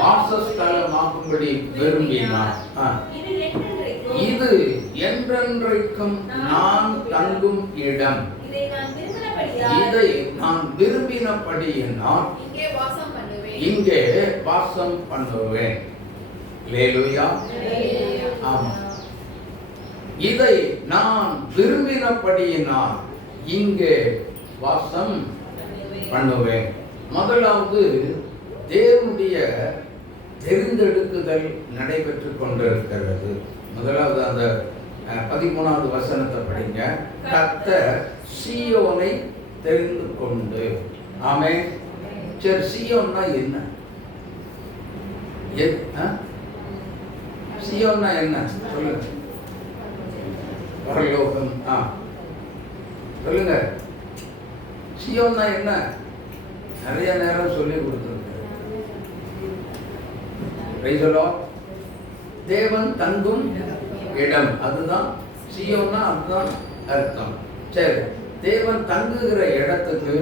வாசஸ்தலமாக்கும்படி விரும்பினார். இது என்றென்றைக்கும் நான் தங்கும் இடம். இதை நான் விரும்பினபடியினால் இங்கே வாசம் பண்ணுவேன். அல்லேலூயா. ஆமா, இதை நான் விரும்பினபடியினால் இங்கே வாசம் பண்ணுவேன். முதலாவது, தேவனுடைய தெரிந்தெடுக்குதல் நடைபெற்று கொண்டிருக்கிறது. முதலாவது அந்த 13வது வசனத்தை படிங்க. கர்த்தர் சீயோனை தெரிந்து கொண்டு. ஆமென். சரி, சீயோன்னா என்ன? சீயோன்னா என்ன சொல்லுங்க. பரலோகம். சொல்லுங்க, சீயோன்னா என்ன? நிறைய நேரம் சொல்லி கொடுத்துருக்கு. தேவன் தங்கும் இடம், அதுதான் சீயோன்னா, அதுதான் அர்த்தம். சரி, தேவன் தங்குகிற இடத்துக்கு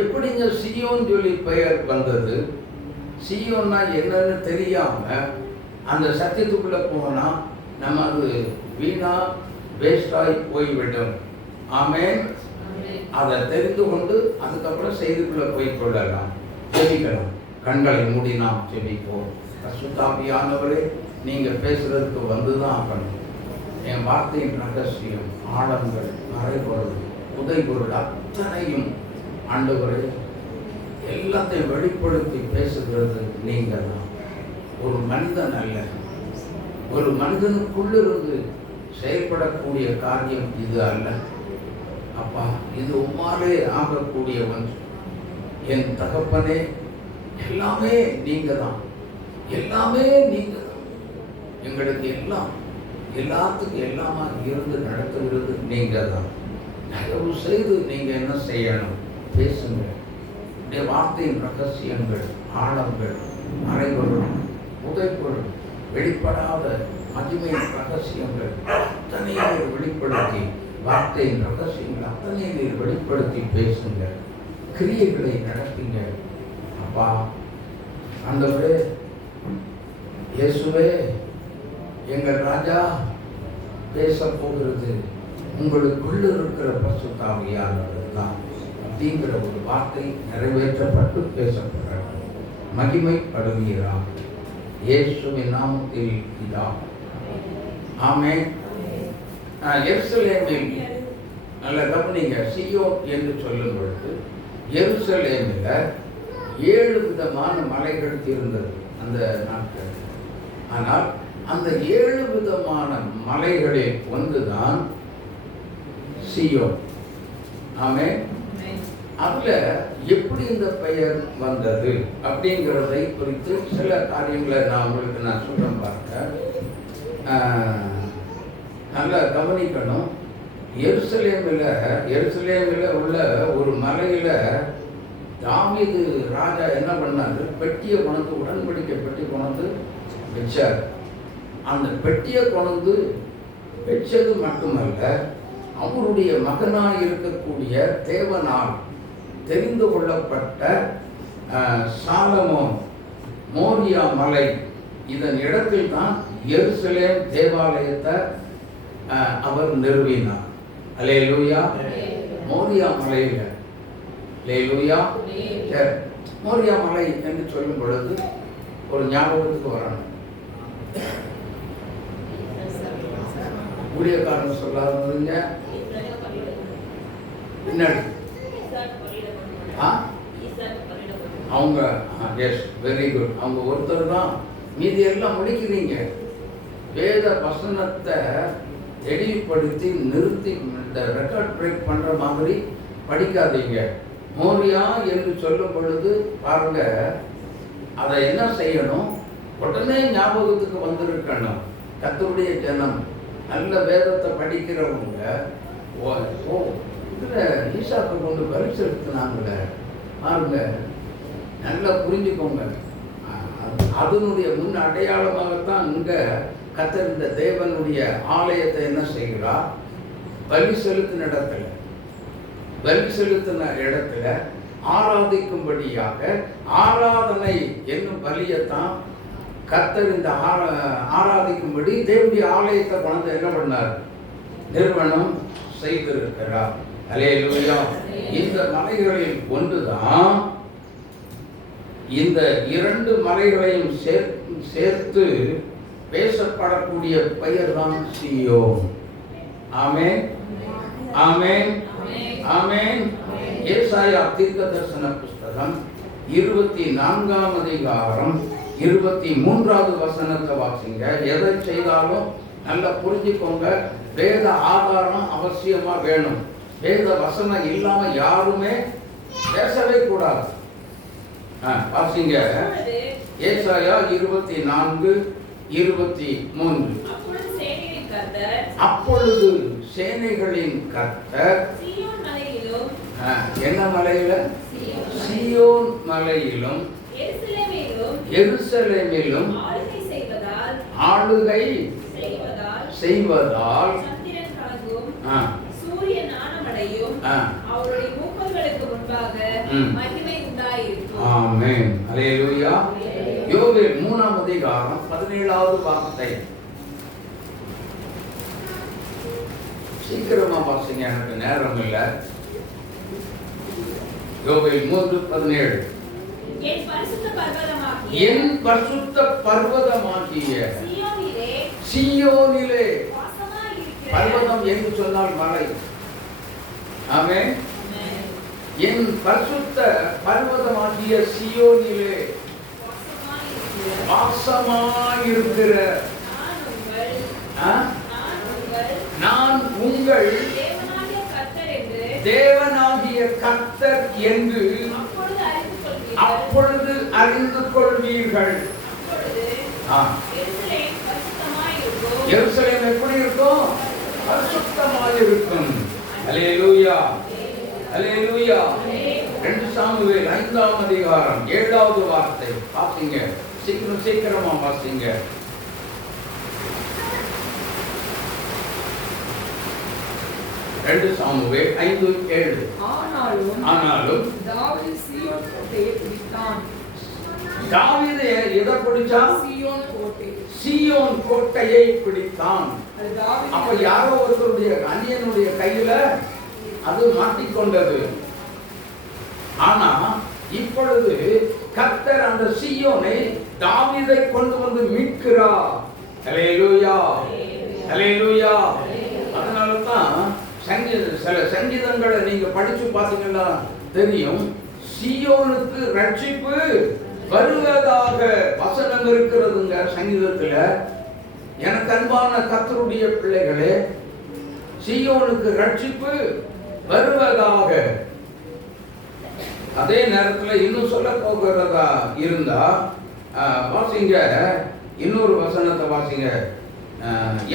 எப்படிங்க சீயோன் சொல்லி பெயர் வந்தது? சீயோன்னா என்னன்னு தெரியாம அந்த சத்தியத்துக்குள்ள போனா நம்ம அது வீணா வேஸ்டாய் போய்விடும். ஆமென். அதை தெரிந்து கொண்டு அதுக்கப்புறம் செய்திக்குள்ள போய் கொள்ளலாம். ஜெபிக்கலாம். கண்களை மூடி நாம் ஜெபிப்போம். பரிசுத்தாவியானவரே, நீங்க பேசுறதுக்கு வந்துதான் ஆகணும். என் வார்த்தையின் ரகசியம், ஆழங்கள், மறைபொருள், புதைபொருள் அத்தனையும் ஆண்டவரே எல்லாத்தையும் வெளிப்படுத்தி பேசுகிறது நீங்க தான். ஒரு மனிதன் அல்ல, ஒரு மனிதனுக்குள்ளிருந்து செயல்படக்கூடிய காரியம் இது அல்ல. அப்பா, இது உம்மாலே ஆகக்கூடிய ஒன்று. என் தகப்பனே, எல்லாமே நீங்க தான், எல்லாமே நீங்க தான். எங்களுக்கு எல்லாம், எல்லாத்துக்கும் எல்லாமா இருந்து நடத்துகிறது நீங்க தான். தயவு செய்து நீங்க என்ன செய்யணும்? பேசுங்க. உடைய வார்த்தையின் ரகசியங்கள், ஆழங்கள், மறைபொருள், புதைப்பொருள், வெளிப்படாத மகிமையின் ரகசியங்கள் அத்தனையும் வெளிப்படுத்தி, வார்த்தையின் ரகசியங்கள் அத்தனையும் வெளிப்படுத்தி பேசுங்க. கிரியைகளை நடத்துங்க. அப்பா, ஆண்டவரே, இயேசுவே, எங்கள் ராஜா பேச போகிறது உங்களுக்குள்ள இருக்கிற பரிசுத்தாவியானவர் தான் அப்படிங்கிற ஒரு வார்த்தை நிறைவேற்றப்பட்டு பேசப்படுற மகிமைப்படுவீராம். இயேசுவின் நாமத்தில் இதா. ஆமென். எருசலேமில் நல்ல கவனிங்க. சீயோன் என்று சொல்லும் பொழுது எருசலேமில் 7 விதமான மலைகள் இருந்தது அந்த நாட்கள். ஆனால் அந்த 7 விதமான மலைகளில் ஒன்றுதான் சீயோன். ஆமென். அதுல எப்படி இந்த பெயர் வந்தது அப்படிங்கிறதை குறித்து சில காரியங்களை நான் சொல்றேன் பாருங்க. நல்லா கவனிக்கணும். எருசலேமில் உள்ள ஒரு மலையில தாவீது ராஜா என்ன பண்ணாரு? பெட்டியை கொண்டு, உடன்படிக்கை பெட்டி கொண்டு வச்சார். அந்த பெட்டியை கொண்டு வச்சது மட்டுமல்ல, அவருடைய மகனாய் இருக்கக்கூடிய தேவனால் தெரிந்து கொள்ளப்பட்ட சாலமோன் மோரியா மலை, இதன் இடத்தில் தான் எருசலேம் தேவாலயத்தை அவர் நிறுவினார். அல்லேலூயா. மோரியா மலையில், அல்லேலூயா. மோரியா மலை என்று சொல்லும் பொழுது ஒரு ஞாபகத்துக்கு வரணும். ஊழியக்காரன் சொல்லாதீங்க பின்னாடி. அவங்க எஸ், வெரி குட். அவங்க ஒருத்தர் தான். மீதி எல்லாம் முடிக்கிறீங்க. வேத வசனத்தை தெளிவுபடுத்தி நிறுத்தி இந்த ரெக்கார்ட் பிரேக் பண்ற மாதிரி படிக்காதீங்க. மோரியா என்று சொல்லும் பொழுது பாருங்க, அதை என்ன செய்யணும்? உடனே ஞாபகத்துக்கு வந்திருக்கணும். கர்த்தருடைய ஜனம், நல்ல வேதத்தை படிக்கிறவங்க, ஓ இதுல ஈசாக்கு கொண்டு பலி செலுத்தினாங்களே பாருங்க, நல்லா புரிஞ்சுக்கோங்க. அதனுடைய முன் அடையாளமாகத்தான் இங்க கர்த்தர் இந்த தேவனுடைய ஆலயத்தை என்ன செய்கிறார்? பலி செலுத்தின இடத்துல ஆராதிக்கும்படியாக ஆராதனை என்னும் பலியத்தான் கர்த்தர் இந்த ஆராதிக்கும்படி தேவனுடைய ஆலயத்தை கொண்டு என்ன பண்ணார்? நிறுவனம் செய்திருக்கிறார். அல்லேலூயா. இந்த மலைகளில் ஒன்றுதான், இந்த இரண்டு மலைகளையும் சேர்த்து பேசப்படக்கூடிய பெயர் தான் சீயோன். ஆமென், ஆமென், ஆமென். ஏசாயா தீர்க்கதரிசன புஸ்தகம் 24ஆம் அதிகாரம் 23வது வசனத்தை வாசிங்க. எதை செய்தாலும் நல்லா புரிஞ்சுக்கோங்க. வேத ஆதாரம் அவசியமா வேணும். வேத வசனம் இல்லாம யாருமே பேசவே கூடாது. வாசிங்க. ஏசாயா 24:23. அப்பொழுது சேனைகளின் கர்த்தர் என்ன மலையில? சீயோன் மலையிலும் எருசலேமிலும் ஆளுகை செய்வதால் ஆமென். அல்லேலூயா. யோவேல் 3ஆம் அதிகாரம் 17வது வார்த்தை. சீக்கிரமா வாசிங்க, எனக்கு நேரம் இல்லை. யோவேல் 3:17. என் பரிசுத்த பர்வதமாகிய சீயோனிலே. பர்வதம் என்று சொன்னால் மலை. ஆமென். என் பரிசுத்த பர்வதமாகிய சீயோனிலே வாசமாயிருக்கிற நான் உங்கள் தேவனாகிய கர்த்தர் என்று அப்பொழுது அறிந்து கொள்வீர்கள். எருசலேம் எப்படி இருக்கும்? பரிசுத்தமாக இருக்கும். அல்லேலூயா, அல்லேலூயா. 2 சாமுவேல் 5ஆம் அதிகாரம் 7வது வார்த்தை வாசிங்க. சீக்கிரமா வாசிங்க. 2 சாமுவேல் 5:7. ஆனாலும் தாவீது சீயோன் கோட்டையை பிடித்தான். தாவீது எதை பிடிச்சான்? சீயோன் கோட்டையை பிடித்தான். அப்ப யாரோ ஒருவருடைய அந்நியனுடைய கையில அது மாட்டிக்கொண்டது. ஆனா இப்பொழுது கர்த்தர் அந்த சீயோனை தாவீதை கொண்டு வந்து மீட்கிறார். அல்லேலூயா, அல்லேலூயா. அதனால தான் சில சங்கீதங்களை நீங்க படிச்சு பார்த்தீங்கன்னா தெரியும். சீயோனுக்கு ரட்சிப்பு வருவதாக வசனம் இருக்கிறதுங்க சங்கீதத்துல. எனக்கு அன்பான கர்த்தருடைய பிள்ளைகளே, சீயோனுக்கு ரட்சிப்பு வருவதாக. அதே நேரத்தில் இன்னும் சொல்ல போகிறதா இருந்தா வாசிங்க, இன்னொரு வசனத்தை வாசிங்க.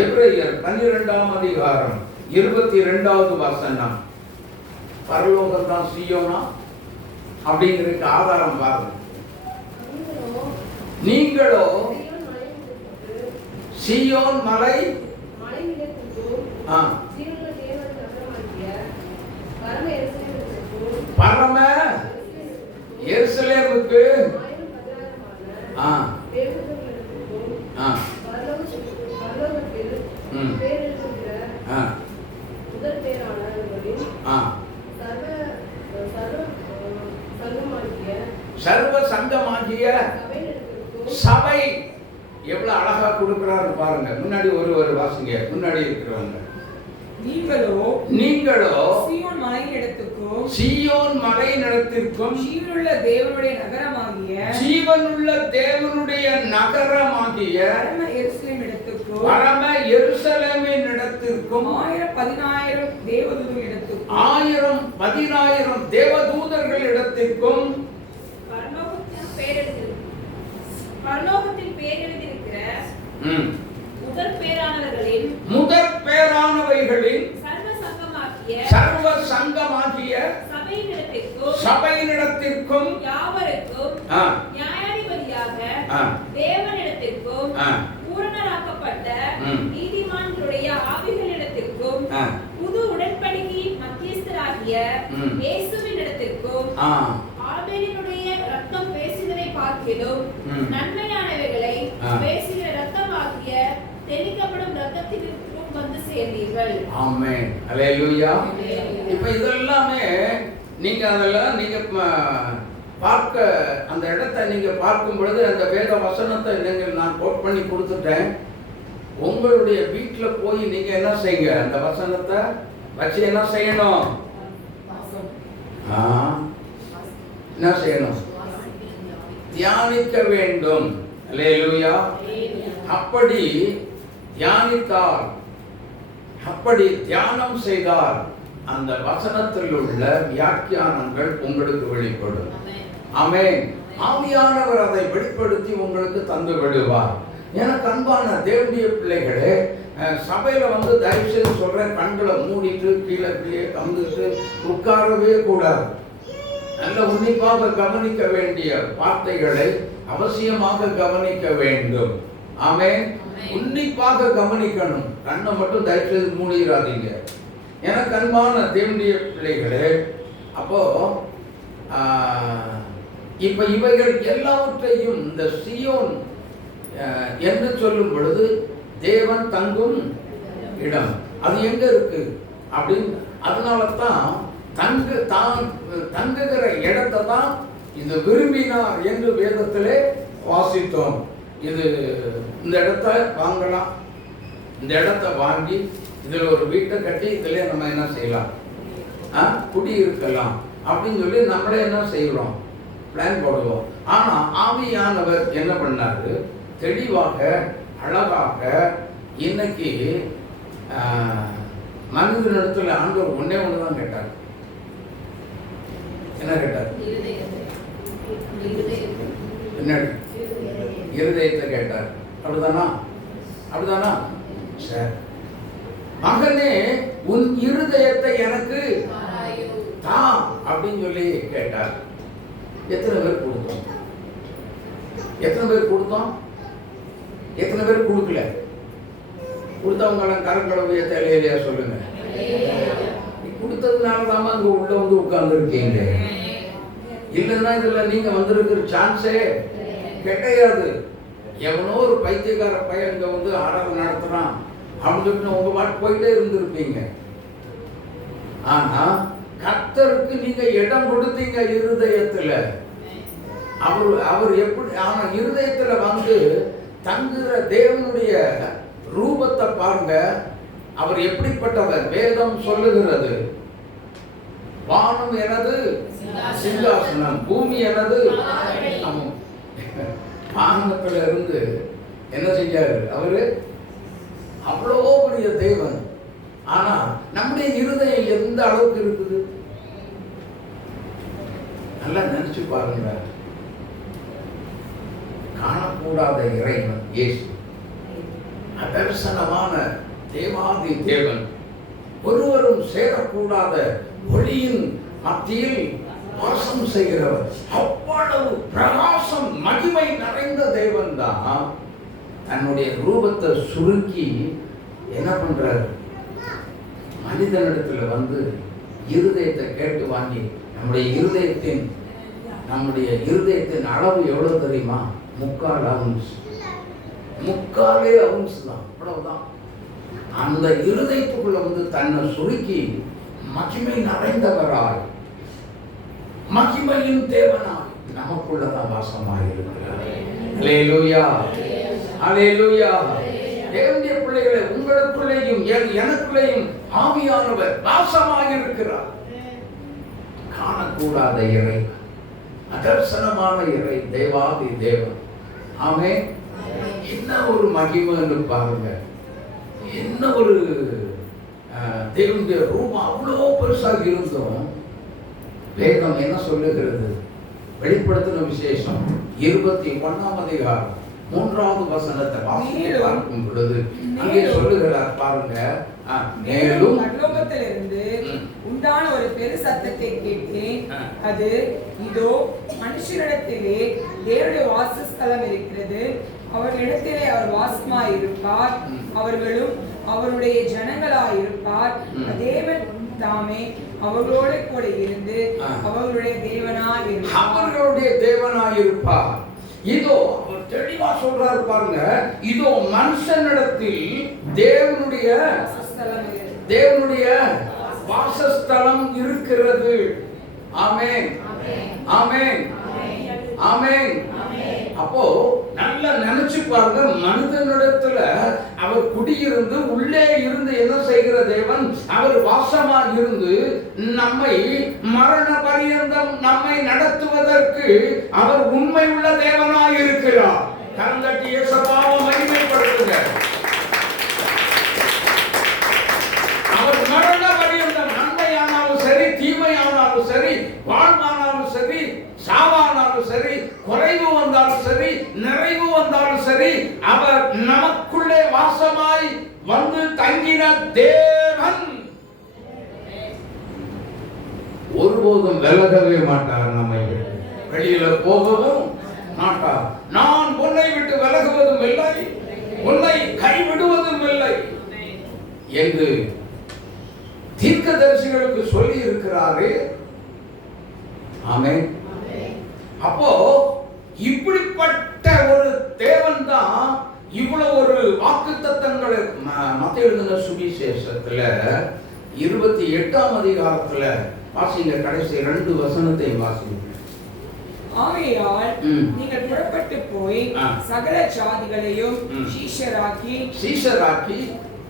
எபிரேயர் 12ஆம் அதிகாரம் 22வது வசனம். பரலோகம் தான் சீயோனா அப்படிங்கிறதுக்கு ஆதாரம் பாருங்க. நீங்களோ சீயோன் மலை பரம எருசலேமுக்கு சர்வ சங்கமாகிய சபை. எவ்வளவு அழகா கொடுக்கிறாரு பாருங்க. முன்னாடி ஒரு வாசிங்க, முன்னாடி இருக்கிறவங்க. நீங்களோ சீயோன் மலையினிடத்திற்கும் ஜீவனுள்ள தேவனுடைய நகரமாகிய பரம எருசலேமினிடத்திற்கும் 1000 தேவதூதர்களிடத்திற்கும் பரலோகத்தில் பேர் எழுதியிருக்கிற முதற் பேரானவைகளின் சர்வ சங்கமாகிய சபையினிடத்திற்கும் யாவருக்கும் நியாயாதிபதியாக தேவனிடத்திற்கும் பூரணராக்கப்பட்ட நீதிமான்களுடைய ஆவிகளிடத்திற்கும் புது உடன்படிக்கையின் மத்தியஸ்தராகிய இயேசுவினிடத்திற்கும் நன்மையானவைகளை பேசுகிற இரத்தமாகிய தெளிக்கப்படும் இரத்தத்திற்கும் வந்து சேர்ந்தீர்கள். ஆமென். அல்லேலூயா. இப்போ இதெல்லாமே நீங்க அதெல்லாம் நீங்க பார்க்க அந்த இடத்தை நீங்க பார்க்கும் பொழுது அந்த வேத வசனத்தை நீங்கள் நான் கோட் பண்ணி கொடுத்துட்டேன். உங்களுடைய வீட்டில் போய் நீங்க என்ன செய்யுங்க, அந்த வசனத்தை வச்சு என்ன செய்யணும், என்ன செய்யணும், தியானிக்க வேண்டும். அல்லேலூயா. அப்படி தியானித்தால், அப்படி தியானம் செய்தால் அந்த வசனத்தில் உள்ள வியாக்கியானங்கள் உங்களுக்கு வெளிப்படும். ஆமென். ஆவியானவர் அதை வெளிப்படுத்தி உங்களுக்கு தந்து விடுவார். எனக்கு அன்பான தேவனுடைய பிள்ளைகளே, சபையில வந்து தயவு செய்து சொல்றேன், கண்களை மூடிட்டு கீழே கம்மிட்டு உட்காரவே கூடாது. நல்ல உன்னிப்பாக கவனிக்க வேண்டிய வார்த்தைகளை அவசியமாக கவனிக்க வேண்டும். ஆமென். உன்னிப்பாக கவனிக்கணும். கண்ணை மட்டும் தயவு செய்து மூடிடாதீங்க. எனக்கு அன்பான தேவனுடைய பிள்ளைகளே, அப்போ இப்ப இவைகள் எல்லாவற்றையும் இந்த சியோன் என்று சொல்லும் பொழுது தேவன் தங்கும் இடம், அது எங்க இருக்கு அப்படின்னு, அதனால தான் தங்குகிற இடத்தை தான் இது விரும்பினார் என்று வேதத்திலே வாசித்தோம். இது இந்த இடத்த வாங்கலாம், இந்த இடத்த வாங்கி இதில் ஒரு வீட்டை கட்டி இதில் நம்ம என்ன செய்யலாம், குடியிருக்கலாம் அப்படின்னு சொல்லி நம்மளே என்ன செய்கிறோம், பிளான் போடுவோம். ஆனால் ஆவியானவர் என்ன பண்ணாரு, தெளிவாக அழகாக இன்னைக்கு மனிதனிடத்தில் ஆண்டவர் ஒன்னே ஒன்று தான் கேட்டார். என்ன கேட்டார்? என்னடி? இருதயத்தை கேட்டார். அப்படிதானா? அப்படிதானா? சரி. மகனே, உன் இருதயத்தை எனக்கு தா அப்படின்னு சொல்லி கேட்டார். எத்தனை பேர் கொடுத்தோம்? எத்தனை பேர் கொடுத்தோம்? எத்தனை பேர் கொடுக்கல? கொடுத்தவங்க கரங்களவைய தலையிலையா சொல்லுங்க. கொடுத்ததுனால தான் அங்க உள்ள வந்து உட்கார்ந்து இருக்கீங்க. இல்லைன்னா இதுல நீங்க வந்திருக்கிற சான்ஸே கிடையாது. எவனோ ஒரு பைத்தியக்கார பையன் இங்க வந்து ஆராதனை நடத்துறான் அப்படின்னு சொல்லிட்டு உங்க பாட்டு போயிட்டே இருந்திருப்பீங்க. ஆனா கர்த்தருக்கு நீங்க இடம் கொடுத்தீங்க இருதயத்துல. அவர் எப்படி, ஆனா இருதயத்துல வந்து தங்குற தேவனுடைய ரூபத்தை பாருங்க. அவர் எப்படிப்பட்டவர்? வேதம் சொல்லுகிறது, வானம் எனது சிங்காசனம், பூமி எனது. வானத்துல இருந்து என்ன செஞ்சாரு அவரு? அவ்வளோ பெரிய தேவன். ஆனா நம்முடைய இருதயம் எந்த அளவுக்கு இருக்குது நல்லா நினைச்சு பாருங்க. காணக்கூடாத இறைவன் இயேசு, அதர்சனமான தேவாதி தேவன், ஒருவரும் சேரக்கூடாத ஒளியின் மத்தியில் வாசம் செய்கிறவர், அவ்வளவு பிரகாசம் மகிமை நிறைந்த தேவன் தான் தன்னுடைய ரூபத்தை சுருக்கி என்ன பண்றாரு, மனிதனிடத்துல வந்து இருதயத்தை கேட்டு வாங்கி, நம்முடைய இருதயத்தின் அளவு எவ்வளவு தெரியுமா? 3/4 அவுன்ஸ். 3/4 அவுன்ஸ் தான், அவ்வளவுதான். அந்த இருதயத்துக்குள்ள வந்து தன்னை சுருக்கி மகிமை நிறைந்தவராய், மகிமையின் தேவனாய் நமக்குள்ளதான் வாசமாய் இருக்கிறார். அல்லேலூயா, அல்லேலூயா. தேவனுடைய பிள்ளைகளை, உங்களுக்குள்ளேயும் எனக்குள்ளேயும் ஆவியானவர் வாசமாக இருக்கிறார். காணக்கூடாத இறை, அதர்சனமான இறை, தேவாதி தேவன். ஆமென். என்ன ஒரு மகிமைன்னு பாருங்க. என்ன ஒரு தேவனுடைய ரூபம் அவ்வளோ பெருசாக இருந்தோம். வேதம் என்ன சொல்லுகிறது? வெளிப்படுத்தின விசேஷம் 21ஆம் அதிகாரம் 3வது வசனத்தை வாசித்து பார்க்கும் பொழுது அங்கே சொல்லுகிறார் பாருங்க. மேலும் பரலோகத்திலிருந்து உண்டான ஒரு பெரு சத்தத்தை கேட்டேன். அது, இதோ மனுஷரிடத்திலே தேவனுடைய வாசஸ்தலம் இருக்கிறது, அவர்களிடத்திலே அவர் வாசமாய் இருப்பார், அவர்களும் அவருடைய ஜனங்களாய் இருப்பார். தேவன் தாமே அவர்களோட கூட இருந்து அவர்களுடைய தேவனாய் இருப்பார். இதோ அவர் தெளிவா சொல்றாரு பாருங்க, இதோ மனுஷனிடத்தில் தேவனுடைய வாசஸ்தலம் இருக்கிறது. ஆமென், ஆமென், ஆமென். அப்போ நல்லா நினைச்சு பாருங்க, மனிதனிடத்துல அவர் குடியிருந்து உள்ளே இருந்து என்ன செய்கிற தேவன்? அவர் வாசமா இருந்து நம்மை மரண பரியந்தம் நம்மை நடத்துவதற்கு அவர் உண்மை உள்ள தேவனாய் இருக்கிறார். கரந்தட்டி இயேசுவை மகிமைப்படுத்துங்க. அவர் மரண பரியந்தம் நன்மையானாலும் சரி, தீமையானாலும் சரி, வாழ்வானாலும் சரி, சாவானாலும் சரி, குறைவு வந்தாலும் சரி, நிறைவு வந்தாலும் சரி, அவர் நமக்குள்ளே வாசமாய் வந்து தங்கின தேவன். ஒருபோதும் விலகவே மாட்டார். நம்மை வெளியில போகவும் மாட்டார். நான் உன்னை விட்டு விலகுவதும் இல்லை, உன்னை கைவிடுவதும் இல்லை என்று தீர்க்கதரிசிகளுக்கு சொல்லி இருக்கிறாரு. ஆமென். அப்போ இப்படிப்பட்ட ஒரு தேவன் தான் இவ்வளவு ஒரு வாக்குத்தத்தங்களை மத்தேயு எழுதின சுவிசேஷத்துல 28ஆம் அதிகாரத்துல வாசிங்க, கடைசி 2 வசனத்தை வாசிங்க. ஆகையால் நீங்கள் புறப்பட்டு போய் சகல ஜாதிகளையும் சீஷராக்கி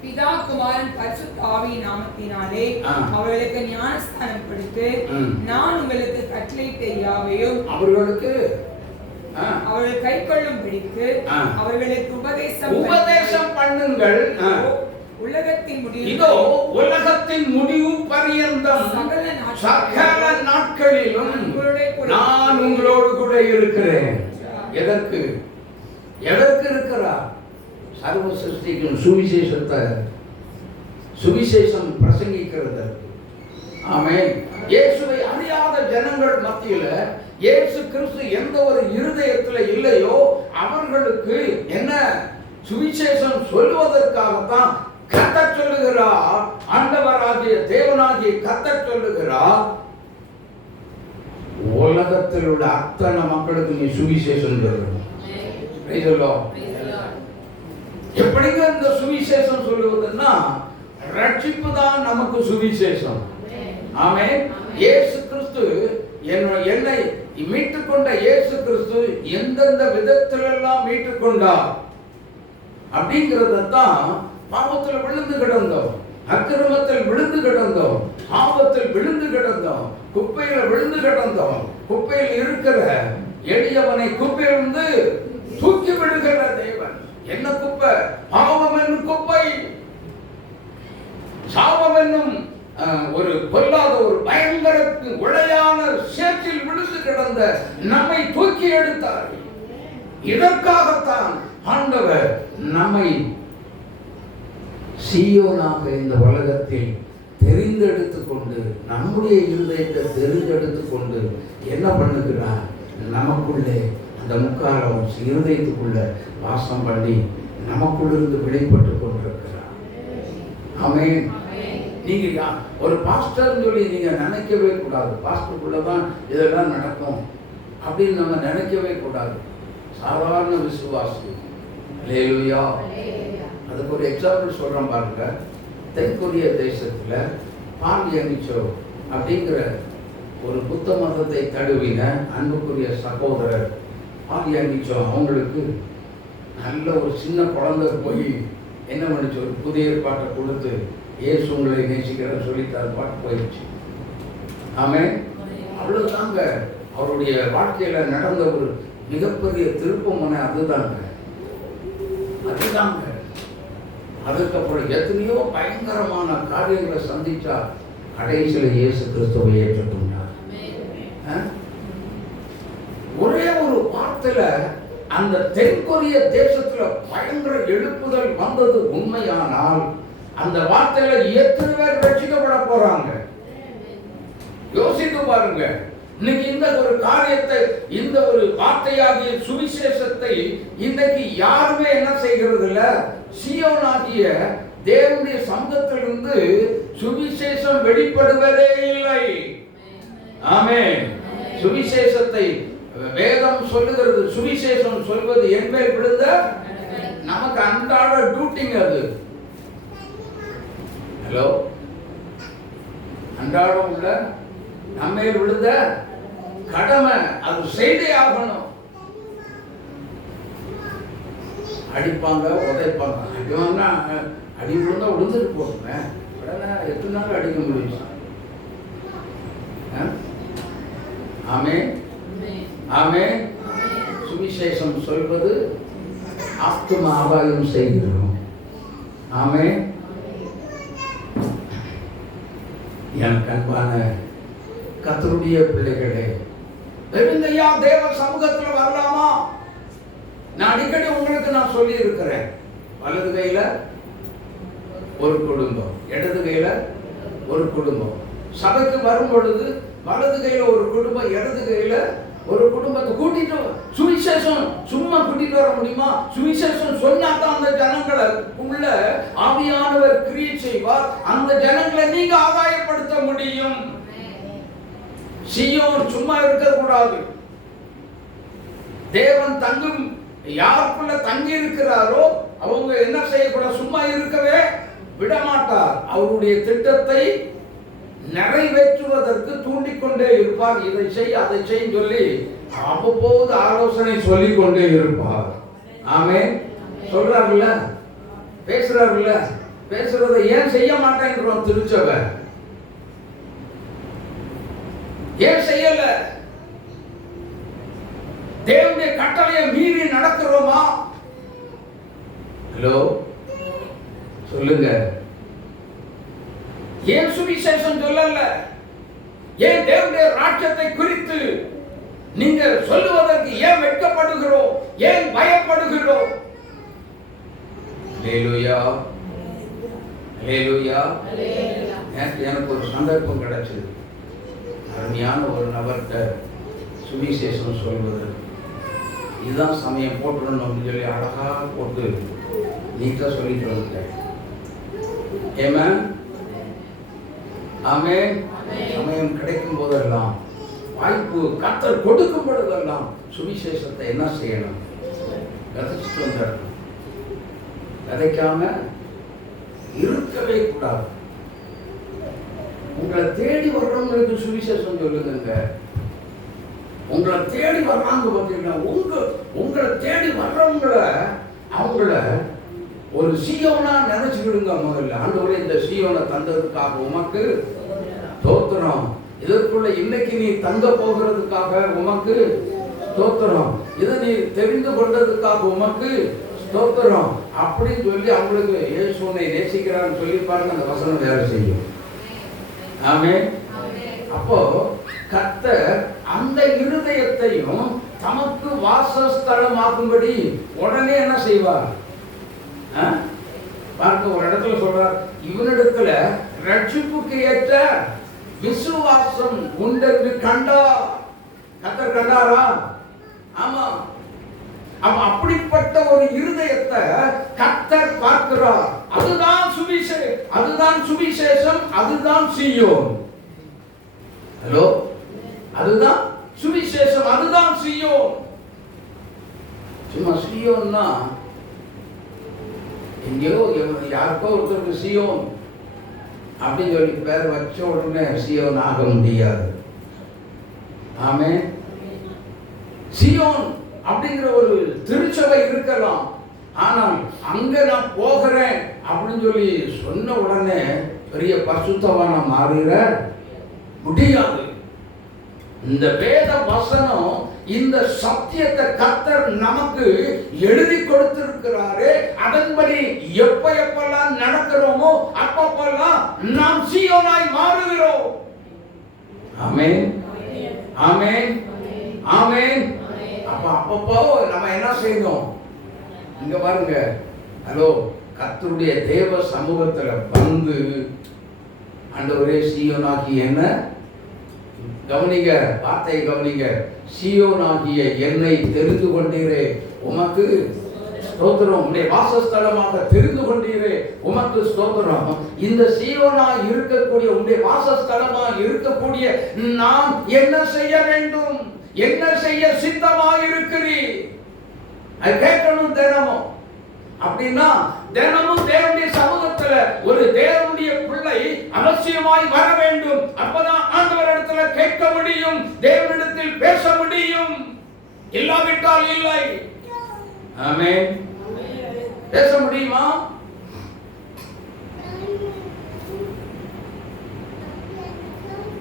பிதா குமாரன் பரிசுத்த ஆவியின் நாமத்தினாலே அவர்களுக்கு ஞானஸ்நானம் கொடுத்து நான் உங்களுக்கு கட்டளையிட்ட யாவையும் அவர்கள் கைக்கொள்ளும்படிக்கு அவர்களுக்கு உபதேசம் பண்ணுங்கள். உலகத்தின் முடிவு பரியந்தம் சகல நாட்களிலும் நான் உங்களோடு கூட இருக்கிறேன். எதற்கு இருக்கிறார்? சர்வ சிருஷ்டிக்கும் சுவிசேஷம் பிரசங்கிக்கிறதற்கு. ஆமென். இயேசுவை அறியாத ஜனங்கள் மத்தியில இயேசு கிறிஸ்து எந்த ஒரு இருதயத்துல இல்லையோ அவர்களுக்கு என்ன சுவிசேஷம் சொல்லுவதற்காகத்தான் கர்த்தர் சொல்லுகிறார். ஆண்டவராகிய தேவனாகிய கர்த்தர் சொல்லுகிறார், உலகத்தில் உள்ள அத்தனை மக்களுக்கு நீ சுவிசேஷம் சொல்லணும். எப்படிங்க இந்த சுவிசேஷம் சொல்லுவதுன்னா, ரட்சிப்பு தான் நமக்கு சுவிசேஷம். ஆமென். இயேசு கிறிஸ்து என்னை மீட்டுக்கொண்ட இயேசு கிறிஸ்து எந்தெந்த விதத்திலெல்லாம் மீட்டுக்கொண்டார் அப்படிங்கிறதான் பாவத்தில் விழுந்து கிடந்தோம், அக்கிரமத்தில் விழுந்து கிடந்தோம், பாவத்தில் விழுந்து கிடந்தோம், குப்பையில விழுந்து கிடந்தோம். குப்பையில் இருக்கிற எளியவனை குப்பையிலிருந்து தூக்கி விடுகிற தேவன். என்ன குப்பை? பாவம் என்னும் குப்பை, சாபம் என்னும் ஒரு பொல்லாத ஒரு பயங்கர உளையான சேற்றில் விழுந்து கிடந்த நம்மை தூக்கி எடுத்தார். இதற்காகத்தான் ஆண்டவர் நம்மை சீயோனாக இந்த உலகத்தில் தெரிந்தெடுத்துக் கொண்டு, நம்முடைய இருதயத்தை தெரிந்தெடுத்துக் கொண்டு என்ன பண்ணுகிறார்? நமக்குள்ளே அந்த முக்காலம் இருதயத்துக்குள்ள வாசம் பண்ணி நமக்குள்ளிருந்து வெளிப்பட்டு கொண்டிருக்கிறார். ஆமென். நீங்க ஒரு பாஸ்டர் சொல்லி நீங்க நினைக்கவே கூடாது. பாஸ்டருக்குள்ளதான் இதெல்லாம் நடக்கும் அப்படின்னு நம்ம நினைக்கவே கூடாது. சாதாரண விசுவாசி. அல்லேலூயா. அதுக்கு ஒரு எக்ஸாம்பிள் சொல்றேன் பாருங்க. தென்கொரிய தேசத்துல பால்யனிச்சோ அப்படிங்கிற ஒரு புத்த மதத்தை தழுவின அன்புக்குரிய சகோதரர் பால்யனிச்சோ, அவங்களுக்கு நல்ல ஒரு சின்ன குழந்தை போய் என்ன பண்ணிச்சு, ஒரு புதிய ஏற்பாட்டை கொடுத்து இயேசு உங்களை நேசிக்கிறேன்னு சொல்லித்தார், பாட்டு போயிடுச்சு. ஆமென். அவ்வளவுதாங்க அவருடைய வாழ்க்கையில நடந்த ஒரு மிகப்பெரிய திருப்பமுனை. அதுதாங்க. அதுக்கப்புறம் எத்தனையோ பயங்கரமான காரியங்களை சந்திச்சா கடைசியில இயேசு கிறிஸ்துவை ஏற்றுக்கொண்டார். ஒரே ஒரு வார்த்தையில அந்த தென்கொரிய தேசத்துல பயங்கர எழுப்புதல் வந்தது உண்மையானால் அந்த வார்த்தையில எத்தனை பேர் ரட்சிக்கப்பட போறாங்க யோசித்து பாருங்க. இன்னைக்கு இந்த ஒரு காரியத்தை, இந்த ஒரு வார்த்தையாகிய சுவிசேஷத்தை இன்னைக்கு யாருமே என்ன செய்கிறது இல்ல. சீயோனாகிய தேவனுடைய சமூகத்திலிருந்து சுவிசேஷம் வெளிப்படுவதே இல்லை. ஆமென். சுவிசேஷத்தை வேதம் சொல்லுகிறது, சுவிசேஷம் சொல்வது என் மேல் விழுந்த நமக்கு அன்றாட டியூட்டிங்க அது. ஹலோ, அன்றாடம் உள்ள நம்ம மேல் விழுந்த கடமை, அது செய்தே ஆகணும். அடிப்பாங்க, உதைப்பாங்க. அடிவாங்கன்னா அடி விழுந்தா விழுந்துட்டு போடுங்க. உடனே எத்தனை நாள் அடிக்க முடியும்? ஆமென், ஆமென். சுவிசேஷம் சொல்வது ஆத்தும ஆதாயம் செய்கிறோம். ஆமென். எனக்கு அன்பான கர்த்தருடைய பிள்ளைகளே, வெறுங்கையா தேவ சமூகத்தில் வரலாமா? நான் அடிக்கடி உங்களுக்கு நான் சொல்லி இருக்கிறேன். வலது கையில ஒரு குடும்பம், இடது கையில ஒரு குடும்பம். சபைக்கு வரும் பொழுது வலது கையில ஒரு குடும்பம், இடது கையில ஒரு குடும்பத்தை கூட்டிட்டு சுவிசேஷம் சும்மா கூட்டிட்டு வர முடியுமா? சுவிசேஷம் சொன்னாதான் அந்த ஜனங்களை உள்ள ஆவியானவர் கிரியை செய்வார். அந்த ஜனங்களை நீங்க ஆதாயப்படுத்த முடியும். சீயோன் சும்மா இருக்க கூடாது. தேவன் தங்கும் யாருக்குள்ள தங்கி இருக்கிறாரோ அவங்க என்ன செய்யக்கூடாது? சும்மா இருக்கவே விடமாட்டார். அவருடைய திட்டத்தை நிறைவேற்றுவதற்கு தூண்டிக்கொண்டே இருப்பார். இதை செய், அதை செய் சொல்லி அவ்வப்போது ஆலோசனை சொல்லிக் கொண்டே இருப்பார். ஆமென். சொல்றாருல்ல, பேசுறாருல்ல, பேசுறதை ஏன் செய்ய மாட்டேங்கிறோம்? திருச்சபை ஏன் செய்யல? தேவனுடைய கட்டளையை மீறி நடக்கிறோமா? ஹலோ, சொல்லுங்க. ஏன் சுவிசேஷம் சொல்லல? ஏன் தேவனுடைய ராஜ்யத்தை குறித்து நீங்க சொல்லுவதற்கு ஏன் வெட்கப்படுகிறோம்? ஏன் பயப்படுகிறோம்? ஹல்லேலூயா, ஹல்லேலூயா. எனக்கு ஒரு சந்தர்ப்பம் கிடைச்சது. அருமையான ஒரு நபர்கிட்ட சுவிசேஷம் சொல்வது, இதுதான் சமயம் போட்டுடணும்னு சொல்லி அழகா போட்டு நீட்டா சொல்லிட்டு வந்துட்டேன். ஏமா ஆமென். சமயம் கிடைக்கும் போதெல்லாம், வாய்ப்பு கர்த்தர் கொடுக்கும் பொழுதெல்லாம் சுவிசேஷத்தை என்ன செய்யணும்? விதைச்சிட்டு வந்தார். விதைக்காம இருக்கவே கூடாது. உங்களை தேடி வர்றவங்களுக்கு சுவிசேஷம் சொல்லுங்க. உங்களை தேடி வர்றாங்க பார்த்தீங்கன்னா, உங்களை தேடி வர்றவங்கள அவங்கள ஒரு சீயோனா நினைச்சுக்கிடுங்க. முதல்ல ஆண்டவரே, இந்த சீயோனை தந்ததுக்காக உமக்கு ஸ்தோத்திரம். இதற்குள்ள இன்னைக்கு நீ தங்க போகிறதுக்காக உமக்கு ஸ்தோத்திரம். இதை நீ தெரிந்து கொண்டதுக்காக உமக்கு ஸ்தோத்திரம் அப்படின்னு சொல்லி அவங்களுக்கு இயேசு உன்னை நேசிக்கிறான்னு சொல்லி பாருங்க. அந்த வசனம் வேலை செய்யும். ஆமென். அப்போ கர்த்தர் அந்த இருதயத்தையும் தமக்கு வாசஸ்தலமாக்கும்படி உடனே என்ன செய்வார்? பார்க்க ஒரு இடத்துல சொல்றார், இவனிடத்துல ரட்சிப்புக்கு ஏற்ற விசுவாசம் உண்டென்று கண்டார். கர்த்தர் கண்டாரா? ஆமா. அப்படிப்பட்ட ஒரு இருதயத்தை கர்த்தர் பார்க்கிறார். அதுதான் சுவிசேஷம், அதுதான் சுவிசேஷம், அதுதான் சீயோன். ஹலோ, அதுதான் சுவிசேஷம், அதுதான் சீயோன். சும்மா சீயோன்னா எங்கேயோ யாருக்கோ ஒருத்தருக்கு சீயோன் அப்படின்னு சொல்லி பேர் வச்ச உடனே சீயோன் ஆக முடியாது. ஆமென். சீயோன் அப்படிங்கிற ஒரு திருச்சபை இருக்கலாம். ஆனால் அங்க நான் போகிறேன் அப்படின்னு சொல்லி சொன்ன உடனே பெரிய பரிசுத்தவான மாறிட முடியாது. இந்த வேத வசனம், இந்த சத்தியத்தை கர்த்தர் நமக்கு எழுதி கொடுத்திருக்கிறாரே, அதன்படி எப்பெல்லாம் நடக்கிறோமோ அப்பப்பெல்லாம் நாம் சீயோனாய் மாறுகிறோம். ஆமென், ஆமென், ஆமென். அப்பப்போ நம்ம என்ன செய்யணும்? இங்க பாருங்க. ஹலோ, கர்த்தருடைய தேவ சமூகத்துல வந்து ஆண்டவரே சீயோனாகிய என்ன கவனிங்க, வார்த்தையை கவனிங்க. சீயோனாகிய என்னை தெரிந்து கொண்டீரே, உமக்கு ஸ்தோத்திரம். உம்முடைய வாசஸ்தலமாக தெரிந்து கொண்டீரே, உமக்கு ஸ்தோத்திரம். இந்த சீயோனாய் இருக்கக்கூடிய, உம்முடைய வாசஸ்தலமாக இருக்கக்கூடிய நாம் என்ன செய்ய வேண்டும்? என்ன செய்ய சித்தமாயிருக்கிறீர்? அது கேட்கணும் தினமும். அப்படின்னா தினமும் தேவனுடைய சமூகத்துல ஒரு தேவனுடைய பிள்ளை அவசியமாய் வர வேண்டும். அப்பதான் ஆண்டவர் இடத்துல கேட்க முடியும், தேவனிடத்தில் பேச முடியும். இல்லாவிட்டால் இல்லை. ஆமென். பேச முடியுமா?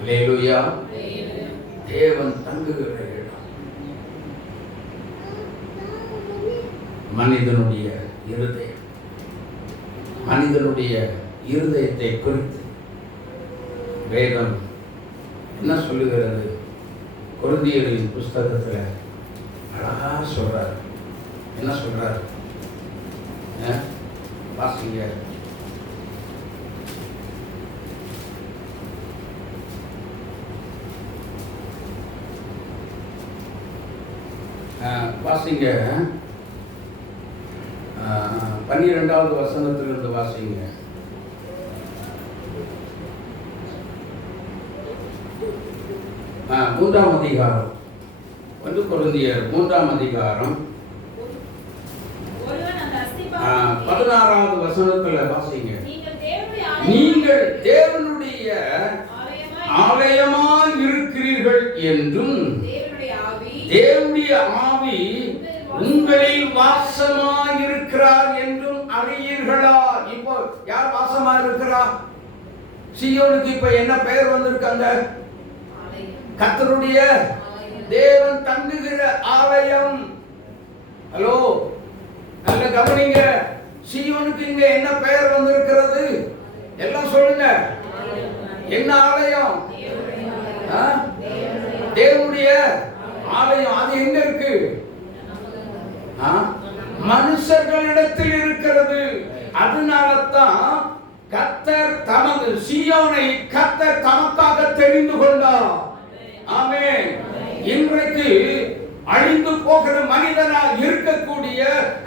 அல்லேலூயா. தேவன் தங்குகிற இடம் மனிதனுடைய இருதயம். மனிதனுடைய இருதயத்தை குறித்து வேதம் என்ன சொல்லுகிறது? கொரிந்தியரின் புஸ்தகத்துல அழகா சொல்றார். என்ன சொல்றார்? வாசிங்க. வாசிங்க. 12வது வசனத்திலிருந்து வாசிங்க. மூன்றாம் அதிகாரம் 1 கொரிந்தியர் 3ஆம் அதிகாரம் 16வது வசனத்துல வாசிங்க. நீங்கள் தேவனுடைய ஆலயமாய் இருக்கிறீர்கள் என்றும் தேவனுடைய ஆவி உங்களில் வாசமாய் இருக்கிறார் என்றும் அறியீர்களா? இப்போ யார் வாசமா இருக்கிறார்? சீயோனுக்கு இப்ப என்ன பெயர் வந்திருக்காங்க? கர்த்தருடைய தேவன் தங்குகிற ஆலயம். ஹலோ, நல்ல கவனிங்க. சீயோனுக்கு இங்க என்ன பெயர் வந்திருக்கிறது? எல்லாம் சொல்லுங்க. என்ன ஆலயம்? தேவனுடைய ஆலயம். அது எங்க இருக்கு? மனுஷர்களிடத்தில் இருக்கிறது. அதனால்தான் கர்த்தர் தமது சீயோனை கர்த்தர் தமக்காக தெரிந்து கொண்டார். ஆமென். இன்றைக்கு அழிந்து போகிற மனிதனாக இருக்கக்கூடிய,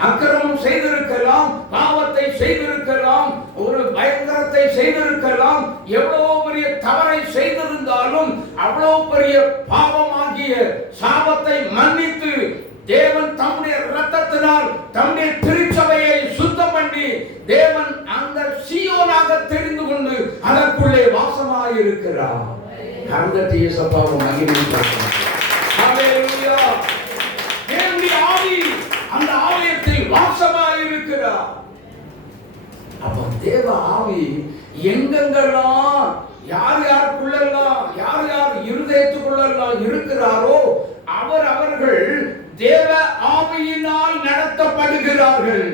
அக்கிரமம் செய்திருக்கலாம், பாவத்தை செய்திருக்கலாம், ஒரு பயங்கரத்தை செய்திருக்கலாம், எவ்வளவு பெரிய தவறை செய்திருந்தாலும் அவ்வளவு பெரிய பாவமாகிய சாபத்தை மன்னித்து தேவன் தம்முடைய இரத்தத்தினால் தம்முடைய திருச்சபையை சுத்தம் பண்ணி தேவன் அந்த சீயோனாக தெரிந்து கொண்டு அதற்குள்ளே வாசமாய் இருக்கிறார். கர்த்தருடைய இயேசுவை மகிமைப்படுத்துங்கள். ஹல்லேலூயா. தேவனுடைய ஆவி அந்த ஆலயத்தில் வாசமாய் இருக்கிறார். அப்ப தேவ ஆவி எங்கெங்கெல்லாம் யார் யாருக்குள்ளெல்லாம் யார் யார் இருதயத்துக்குள்ளெல்லாம் இருக்கிறாரோ அவர்கள் தேவ ஆவியினால் நடத்தப்படுகிறார்கள்.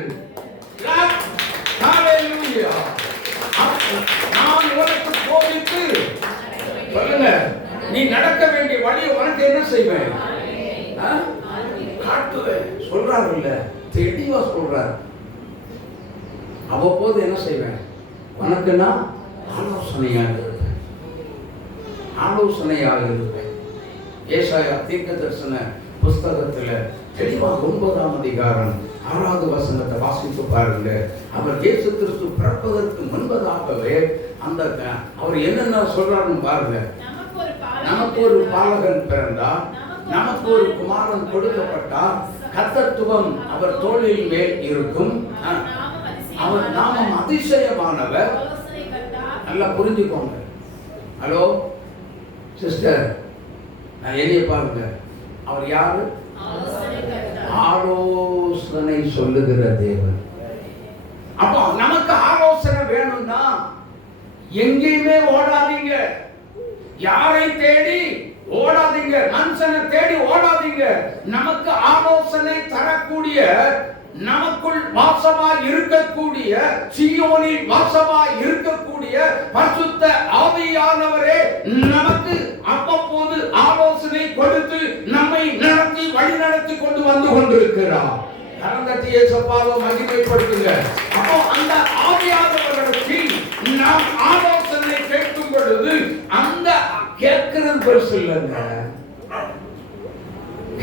ஹல்லேலூயா. நான் உனக்கு போதித்து சொல்லுங்க, நீ நடக்க வேண்டிய வழி உனக்கு என்ன செய்வேன்? காட்டுவேன். சொல்றாரு இல்ல, தெளிவா சொல்றாரு. அவ்வப்போது என்ன செய்வேன்? உனக்கு நான் ஆலோசனையாக இருப்பேன். ஆலோசனையாக இருப்பேன். ஏசாயா தீர்க்கதரிசன புஸ்தகத்துல தெளிவா 9ஆம் அதிகாரம் 6வது வசனத்தை வாசித்து பாருங்க. அவர் இயேசு கிறிஸ்து பிறப்பதற்கு முன்பதாகவே அந்த அவர் என்னென்ன சொல்றாருன்னு பாருங்க. நமக்கு ஒரு பாலகன் பிறந்தார், நமக்கு ஒரு குமாரன் கொடுக்கப்பட்டார், கர்த்தத்துவம் அவர் தோளின் மேல் இருக்கும், அவர் நாமம் அதிசயமானவர். நல்லா புரிஞ்சுக்கோங்க. ஹலோ சிஸ்டர், நான் என்னைய பாருங்க. அவர் யாரு? ஆலோசனை சொல்லுகிற தேவன். அப்போ நமக்கு ஆலோசனை வேணும்னா எங்கேயுமே ஓடாதீங்க. யாரை தேடி ஓடாதீங்க, மனுஷனை தேடி ஓடாதீங்க. நமக்கு ஆலோசனை தரக்கூடிய, நமக்குள் வாசமாய் இருக்கக்கூடிய, சீயோனில் வாசமாய் இருக்கக்கூடிய பரிசுத்த ஆவியானவரே நமக்கு அவ்வப்போது ஆலோசனை கொடுத்து நம்மை நடத்தி வழி நடத்தி கொண்டு வந்து கொண்டிருக்கிறார். கரந்தட்டியை சப்பாவை மகிமைப்படுத்துங்க. அப்போ அந்த ஆவியானவரிடத்தில் நாம் ஆலோசனை கேட்கும் பொழுது அந்த கேட்கிறது பெருசு இல்லைங்க.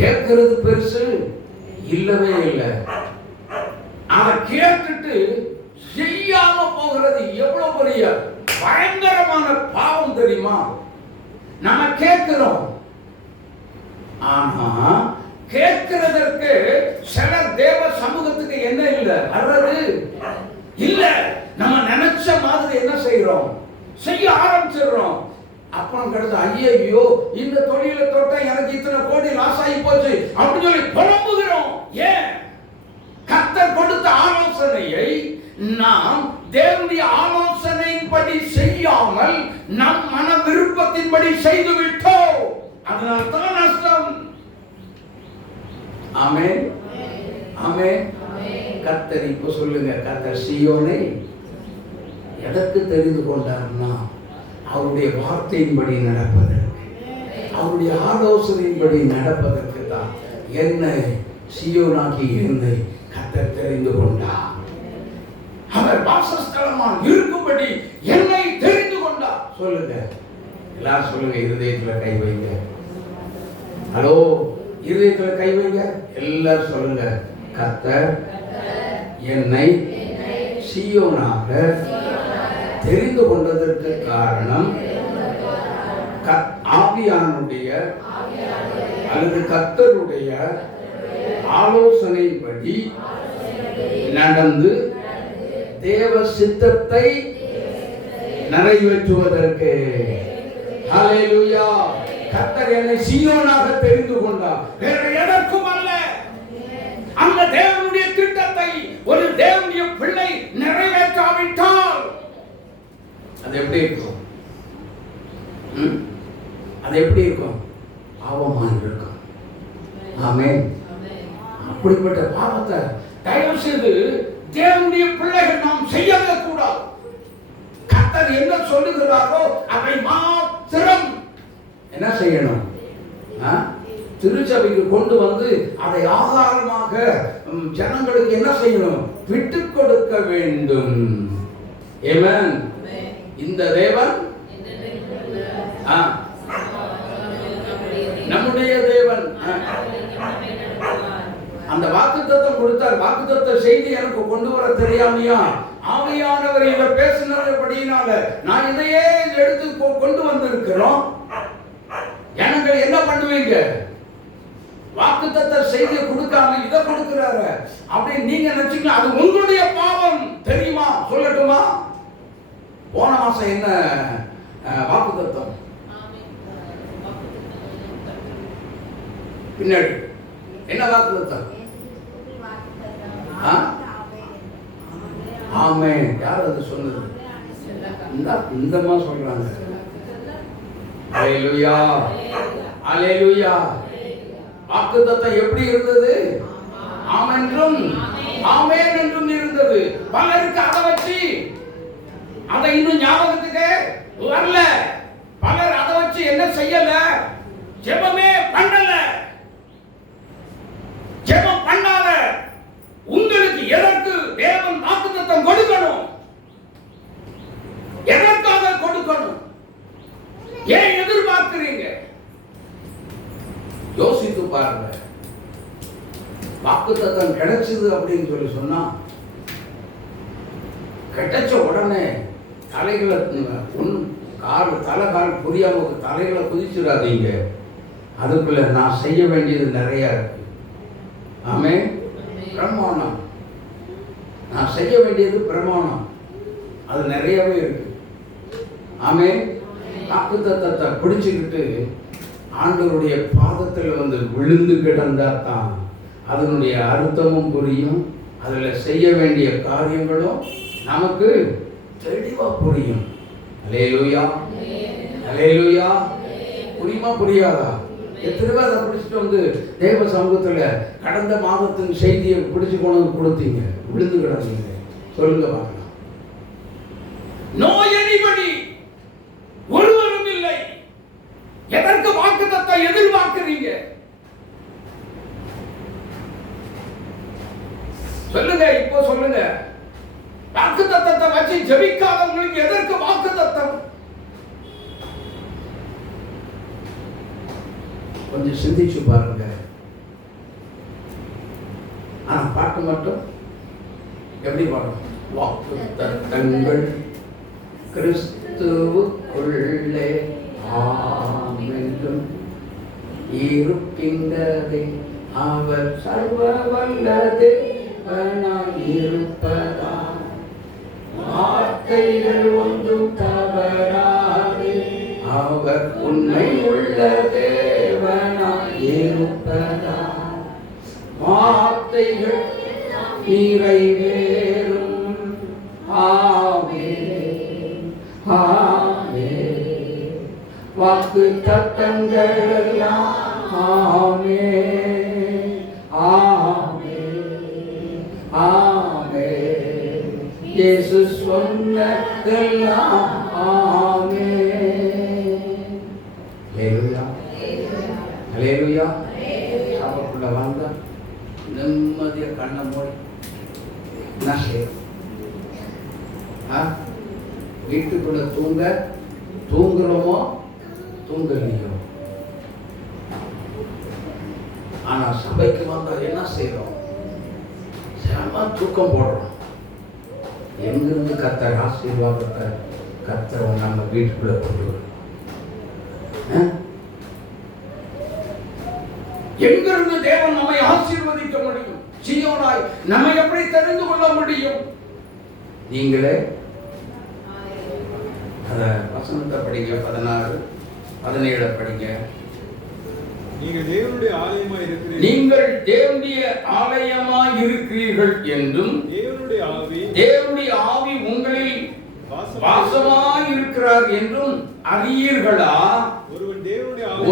கேட்கிறது பெருசு இல்லவே இல்லை. அதை கேட்டுட்டு செய்யாம போகிறது எவ்வளவு பெரிய பயங்கரமான பாவம் தெரியுமா? நம்ம கேட்கிறோம், ஆனா கேட்கிறதற்கு சில தேவ சமூகத்துக்கு என்ன இல்லை, வர்றது இல்ல. நம்ம நினைச்ச மாதிரி என்ன செய்யறோம், செய்ய ஆரம்பிச்சிடுறோம். அப்புறம் கிடைச்ச ஐயோ இந்த தொழில தொட்டா எனக்கு இத்தனை கோடி லாஸ் ஆகி போச்சு அப்படின்னு சொல்லி புலம்புகிறோம். ஏன்? கர்த்தர் கொடுத்த ஆலோசனையை நாம் தேவனுடைய ஆலோசனையின்படி செய்யாமல் நம் மன விருப்பத்தின்படி செய்து விட்டோம். அதனால தான் நஷ்டம். ஆமென், ஆமென். கர்த்தர் இப்ப சொல்லுங்க, கர்த்தர் சீயோனை எதற்கு தெரிந்து கொண்டார்னா அவருடைய வார்த்தையின்படி நடப்பதற்கு, அவருடைய ஆலோசனையின்படி நடப்பதற்கு தான் என்னை சீயோனாகி என்னை கர்த்தர் தெரிந்து கொண்டார். அவர் வாசஸ்தலமாக இருக்கும்படி என்னை தெரிந்து கொண்டார். சொல்லுங்க எல்லாரும் சொல்லுங்க, இருதயத்துல கை வைங்க. ஹலோ, இருதயத்துல கை வைங்க. எல்லாரும் சொல்லுங்க, கர்த்தர் என்னை சீயோனாக தெரிந்து கொண்டதற்கு காரணம் ஆவியானுடைய அல்லது கர்த்தருடைய ஆலோசனைப்படி நடந்து தேவ சித்தத்தை நிறைவேற்றுவதற்கு. ஹல்லேலூயா. கர்த்தர் என்னை சீயோனாக தெரிந்து கொண்டார், வேற எதற்கும் அல்ல. அந்த தேவனுடைய திட்டத்தை ஒரு தேவனுடைய பிள்ளை நிறைவேற்றாவிட்டால் அது எப்படி இருக்கும்? அது எப்படி இருக்கும்? பாவமாக இருக்கும். ஆமென். அப்படிப்பட்ட பாவத்தை தயவு செய்து தேவனுடைய பிள்ளைகள் நாம் செய்யவே கூடாது. கர்த்தர் என்ன சொல்லுகிறாரோ அதை மாத்திரம் என்ன செய்யணும்? திருச்சபைக்கு கொண்டு வந்து அதை ஆதாரமாக ஜனங்களுக்கு என்ன செய்யணும்? விட்டுக் கொடுக்க வேண்டும். ஆமென். இந்த தேவன் நம்முடைய தேவன். அந்த வாக்குத்தத்தம் கொடுத்தார். வாக்குத்தத்த செய்தி எனக்கு கொண்டு வர தெரியாமையா? ஆவியானவர் இதை பேசினபடியினால நான் இதையே எடுத்து கொண்டு வந்திருக்கிறோம். ஜனங்கள் என்ன பண்ணுவீங்க? வாக்குத்தத்த செய்தியை கொடுக்காம இதை கொடுக்கிறாரு அப்படின்னு நீங்க நினைச்சீங்க, அது உங்களுடைய பாவம். தெரியுமா? சொல்லட்டுமா? போன மாசம் என்ன வாக்குத்தத்தம்? பின்னாடி என்ன வாக்குத்தத்தம்? ஆமென். யார் அது சொன்னது? இந்தமா சொல்றாங்க. அல்லேலூயா, அல்லேலூயா. வாக்குத்தத்தம் எப்படி இருந்தது? ஆமென்றும் ஆமென் என்றும் இருந்தது. பலருக்கு அதை வச்சு அதை இன்னும் ஞாபகத்துக்கு வரல. பலர் அதை வச்சு என்ன செய்யல? ஜெபமே பண்ணல. ஜெபம் பண்ணாத உங்களுக்கு எதற்கு தேவன் வாக்குத்தத்தம் கொடுக்கணும்? எதற்காக கொடுக்கணும்? ஏன் எதிர்பார்க்கிறீங்க? யோசித்து பாருங்க. வாக்குத்தத்தம் கிடைச்சது அப்படின்னு சொல்லி சொன்னா, கிடைச்ச உடனே தலைகளை கால் புரியாம தலைகளை குதிச்சிடாதீங்க. அதுக்குள்ள நான் செய்ய வேண்டியது நிறைய இருக்கு. ஆமென். பிரமாணம், நான் செய்ய வேண்டியது பிரமாணம், அது நிறையவே இருக்கு. ஆமென். வாக்குத்தத்தத்தை பிடிச்சுக்கிட்டு ஆண்டவருடைய பாதத்தில் வந்து விழுந்து கிடந்தா தான் அதனுடைய அர்த்தமும் புரியும், அதில் செய்ய வேண்டிய காரியங்களும் நமக்கு தெளிவா புரியும். அல்லேலூயா, அல்லேலூயா. புரியுமா புரியாதா? எத்தனை பேர் அதை பிடிச்சிட்டு வந்து தேவ சமூகத்தில் கடந்த மாதத்தின் செய்தியை பிடிச்சு கொண்டு கொடுத்தீங்க, விழுந்து கிடந்தீங்க? சொல்லுங்க பார்க்கலாம். நோ எனிபடி, ஒருவரும் இல்லை. எதற்கு வாக்குத்தத்தை எதிர்பார்க்கிறீங்க? சொல்லுங்க, இப்போ சொல்லுங்க. வாக்குத்தத்தத்தை வச்சு ஜெபிக்காதவங்களுக்கு எதற்கு வாக்குத்தத்தம்? கொஞ்சம் சிந்திச்சு பாருங்க. ஆனா பாட்டு மட்டும் எப்படி பாடும்? வாக்குத்தத்தங்கள் கிறிஸ்துவுக்குள்ளே ஆமென்றும் இருப்பேன் இருக்கின்றதே. அவர் சர்வ வல்ல தேவனாய் இருப்பதா வார்த்தைகள் ஒன்றும் தவறாது. அவர் உண்மை உள்ள தேவனாய் இருப்பதா வார்த்தைகள் நிறைவேறும். ஆமென், ஆமென். வாக்கு தத்தங்கள் எல்லாம் ஆமென், ஆமென், ஆமென். இயேசு சொன்னதெல்லாம் ஆமென். ஹல்லேலூயா, ஹல்லேலூயா. சபைக்குள்ள வந்தா நிம்மதியா கண்ணை மூடி என்ன செய்யும்? வீட்டுக்குள்ள தூங்குறோமோ தூங்கலையோ, ஆனா சபைக்கு வந்தா என்ன செய்யறோம்? செம தூக்கம் போடுறோம். எங்கிருந்து கர்த்தர் ஆசீர்வாதத்தை கர்த்தர் நம்ம வீட்டுக்குள்ள கொண்டு வரும்? எங்கிருந்து தேவன் நம்மை ஆசீர்வதிக்க முடியும்? சீயோனாய் நம்மை எப்படி தெரிந்து கொள்ள முடியும்? நீங்களே அத வசனத்தை படிங்க. 16, 17 படிங்க. நீங்கள் தேவனுடைய ஆலயமாய் இருக்கிறீர்கள். நீங்கள் தேவனுடைய ஆலயமாய் இருக்கிறீர்கள் என்றும் தேவனுடைய ஆவி உங்களில் வாசமாய் இருக்கிறார் என்றும் அறியீர்களா?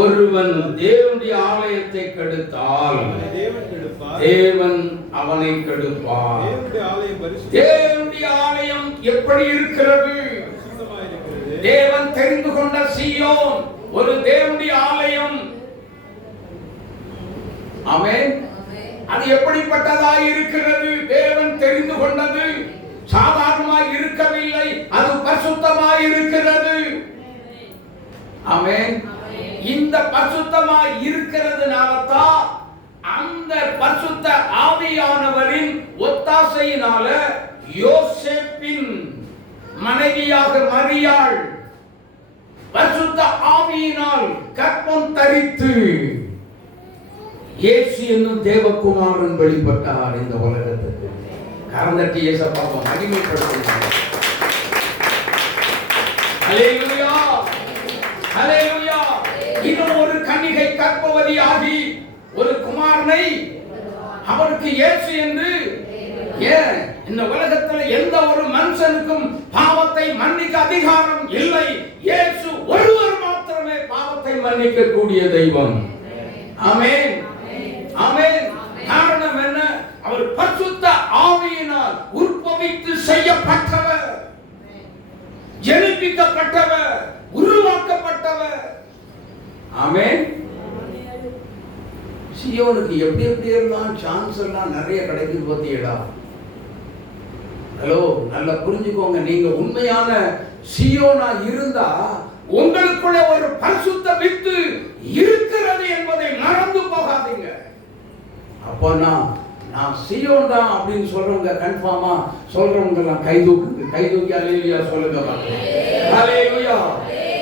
ஒருவன் தேவனுடைய ஆலயத்தை கெடுத்தால் தேவன் அவனை கெடுப்பார். தேவனுடைய ஆலயம் எப்படி இருக்கிறது? தேவன் தெரிந்து கொண்ட சீயோன் ஒரு தேவனுடைய ஆலயம். ஆமென். அது எப்படிப்பட்டதாய் இருக்கிறது? தேவன் தெரிந்து கொண்டது சாதாரணமாய் இருக்கவில்லை, அது பரிசுத்தமாய் இருக்கிறது. ஆமென். இந்த பரிசுத்தமாய் இருக்கிறதுனால தான் அந்த பரிசுத்த ஆவியானவரின் ஒத்தாசையினால யோசேப்பின் மனைவியாக மரியாள் பரிசுத்த ஆவியினால் கர்ப்பம் தரித்து இயேசு என்னும் தேவகுமாரன் வெளிப்பட்டார் இந்த உலகத்துக்கு. கரந்தட்டி இயேசப்பாவை மகிமைப்படுத்துகிறார். ஹல்லேலூயா, ஹல்லேலூயா. இன்னும் ஒரு கன்னிகை கர்ப்பவதி ஆகி ஒரு குமாரனை அவருக்கு இயேசு என்று இந்த உலகத்துல எந்த ஒரு மனுஷனுக்கும் பாவத்தை மன்னிக்க அதிகாரம் இல்லை. இயேசு ஒருவர் மாத்திரமே பாவத்தை மன்னிக்க கூடிய தெய்வம். ஆமென், ஆமென். காரணம் என்ன? அவர் பரிசுத்த ஆவியினால் உற்பவித்து செய்யப்பட்டவர், ஜெனிப்பிக்கப்பட்டவர், உருவாக்கப்பட்டவர். ஆமென். சீயோனுக்கு எப்படி எப்படி எல்லாம் சான்ஸ் எல்லாம் நிறைய கிடைக்குது பார்த்தீங்களா? ஹலோ, நல்லா புரிஞ்சுக்கோங்க. நீங்க உண்மையான சீயோனா இருந்தா உங்களுக்குள்ள ஒரு பரிசுத்த வித்து இருக்கிறது என்பதை மறந்து போகாதீங்க. அப்போ நான் சீயோன் தான் அப்படின்னு சொல்றவங்க, கன்ஃபார்மா சொல்றவங்க எல்லாம் கை தூக்கி அல்லேலூயா சொல்லுங்க. அல்லேலூயா.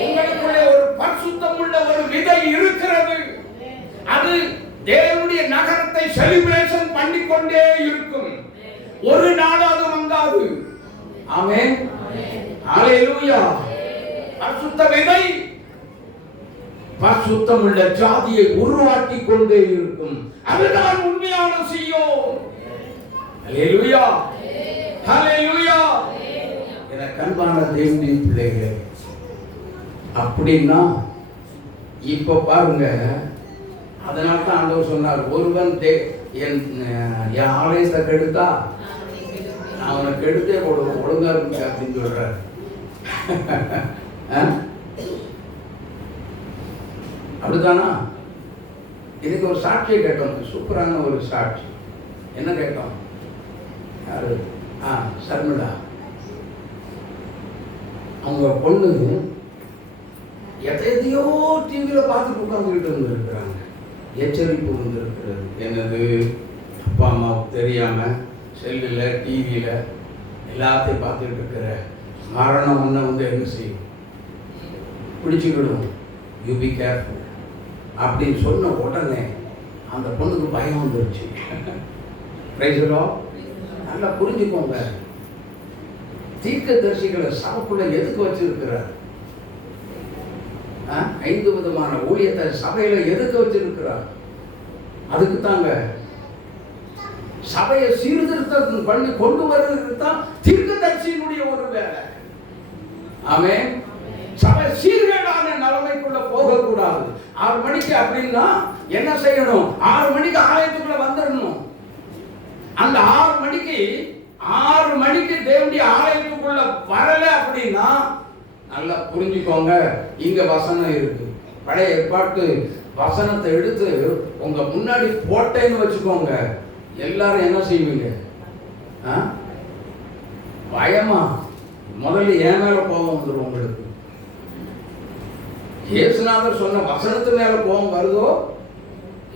உங்களுக்குள்ள ஒரு பரிசுத்தம் உள்ள ஒரு விதை இருக்கிறது. அது தேவனுடைய நகரத்தை செலிப்ரேஷன் பண்ணிக்கொண்டே இருக்கும். ஒரு நாளாவது வந்தாது. ஆமென், அல்லேலூயா. பரிசுத்த விதை பரிசுத்தம் உள்ள ஜாதியை உருவாக்கி கொண்டே இருக்கும். அதுதான் உண்மையான சீயோன். அல்லேலூயா, அல்லேலூயா. எனக்கு அன்பான தேவனுடைய பிள்ளைகளே, அப்படின்னா இப்ப பாருங்க. அதனால தான் ஆண்டவர் சொன்னார், ஒருவன் என் ஆலயத்தை கெடுத்தா அவனை கெடுத்தே போடுவோம், ஒழுங்கா இருக்கு அப்படின்னு சொல்றார். அப்படித்தானா? இதுக்கு ஒரு சாட்சியை கேட்டோம், சூப்பரான ஒரு சாட்சி. என்ன கேட்டோம்? யாரு? சர்மிளா. அவங்க பொண்ணு எதையோ டிவியில பார்த்து உட்காந்துக்கிட்டு இருந்திருக்கிறாங்க. எச்சரிப்பு இருந்திருக்கிறது. என்னது? அப்பா அம்மாவுக்கு தெரியாம செல்லில் டிவியில எல்லாத்தையும் பார்த்துட்டு இருக்கிற மரணம் ஒன்று என்ன செய்யும்? பிடிச்சிக்கிடும். யூ பி கேர்ஃபுல் அப்படின்னு சொன்ன உடனே அந்த பொண்ணுக்கு பயம் வந்துருச்சு. Praise the Lord. நல்லா புரிஞ்சுக்கோங்க, தீர்க்கதரிசிகளை சபைக்குள்ள எதுக்கு வச்சிருக்கிறார்? 5 விதமான ஊழியத்தை சபையில எதுக்கு வச்சிருக்கிறார்? அதுக்கு தாங்க. சபையை சீர்திருத்தம் பண்ணி கொண்டு வர்றதுக்கு தான் தீர்க்கதரிசியினுடைய ஒரு வேலை. ஆமென். சபை சீர்கேடான நிலைமைக்குள்ள போகக்கூடாது. 6 மணிக்கு அப்படின்னா என்ன செய்யணும்? 6 மணிக்கு ஆலயத்துக்குள்ள வந்துடணும். அந்த 6 மணிக்கு தேவனுடைய ஆலயத்துக்குள்ள வரல அப்படின்னா நல்லா புரிஞ்சுக்கோங்க, இங்க வசனம் இருக்கு. பழைய ஏற்பாட்டு வசனத்தை எடுத்து உங்க முன்னாடி போட்டேன்னு வச்சுக்கோங்க, எல்லாரும் என்ன செய்வீங்க? பயமா முதல்ல என் மேல கோபம் வந்துடும் உங்களுக்கு. இயேசுநாதர் சொன்ன வசனத்து மேல கோபம் வருதோ,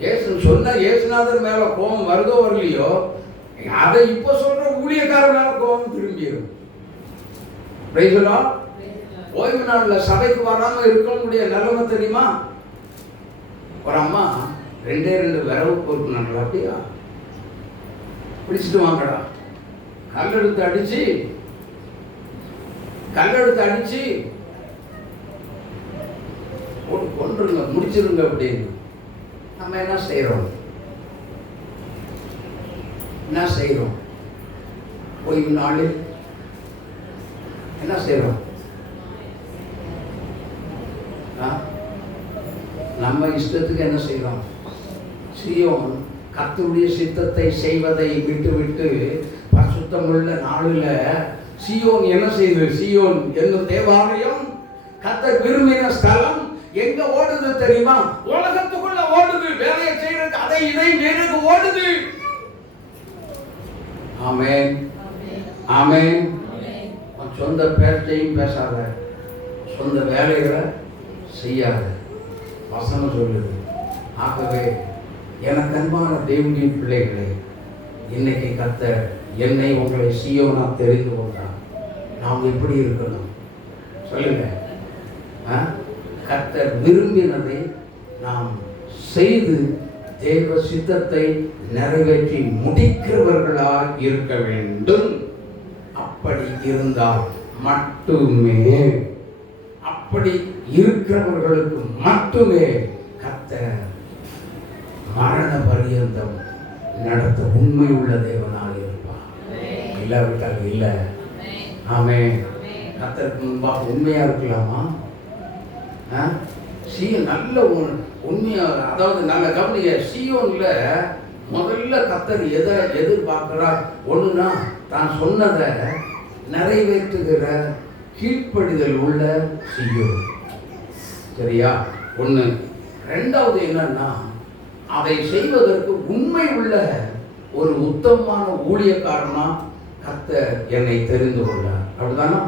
இயேசுநாதர் மேல கோபம் வருதோ வரலையோ, அதை இப்ப சொல்ற ஊழியக்காரர் மேல கோபம் திரும்பிடும். Praise the Lord. ஓய்வு நாள்ல சபைக்கு வராம இருக்கக்கூடிய நிலைமை தெரியுமா? ஒரு அம்மா 2 விரவு பொறுப்புனாங்களா, அப்படியா பிடிச்சிட்டு வாங்கடா, கல்லெடுத்து அடிச்சு கொன்றுங்க, முடிச்சிருங்க அப்படின்னு. நம்ம என்ன செய்யறோம்? ஓய்வு நாளில் என்ன செய்யறோம்? நம்ம இஷ்டத்துக்கு என்ன செய்யறோம்? சீயோன் கர்த்தருடைய சித்தத்தை செய்வதை விட்டு பரிசுத்தமுள்ள நாளில் சீயோன் என்ன செய்யுது? சீயோன் என்னும் தேவாலயம் கர்த்தர் விரும்பின ஸ்தலம் எங்க ஓடுது தெரியுமா? உலகத்துக்குள்ள ஓடுது. வேலையை செய்யறதுக்கு அதை இதை வேறு ஓடுது. ஆமென், ஆமென். சொந்த பேச்சையும் பேசாத, சொந்த வேலைகளை செய்யாத, வசனம் சொல்லுது. ஆகவே எனக்கு அன்பான தேவனுடைய பிள்ளைகளே, இன்னைக்கு கர்த்தர் என்னை உங்களை சீயோனா தெரிந்து கொண்டார். நாம் எப்படி இருக்கணும் சொல்லுங்க? கர்த்தர் விரும்பினதை நாம் செய்து தேவ சித்தத்தை நிறைவேற்றி முடிக்கிறவர்களாக இருக்க வேண்டும். அப்படி இருந்தால் மட்டுமே, அப்படி இருக்கிறவர்களுக்கு மட்டுமே கர்த்தர் மரண பரியந்தம் நடத்த உண்மை உள்ள தேவனாக இருப்பார். இல்லாவிட்டால் இல்லை. ஆமென். கர்த்தருக்கு முன்பாக உண்மையா இருக்கலாமா? நல்ல உண்மையா, அதாவது நல்ல கவனிய, சீயோன்ல முதல்ல கர்த்தர் எதை எதிர்பார்க்கிறார்? ஒண்ணுனா தான் சொன்னதை நிறைவேற்றுகிற கீழ்ப்படிதல் உள்ள சீயோன். சரியா? ஒண்ணு. ரெண்டாவது என்னன்னா, அதை செய்வதற்கு உண்மை உள்ள ஒரு உத்தமமான ஊழியக்காரனா கர்த்தர் என்னை தெரிந்து கொண்டார். அப்படிதானா?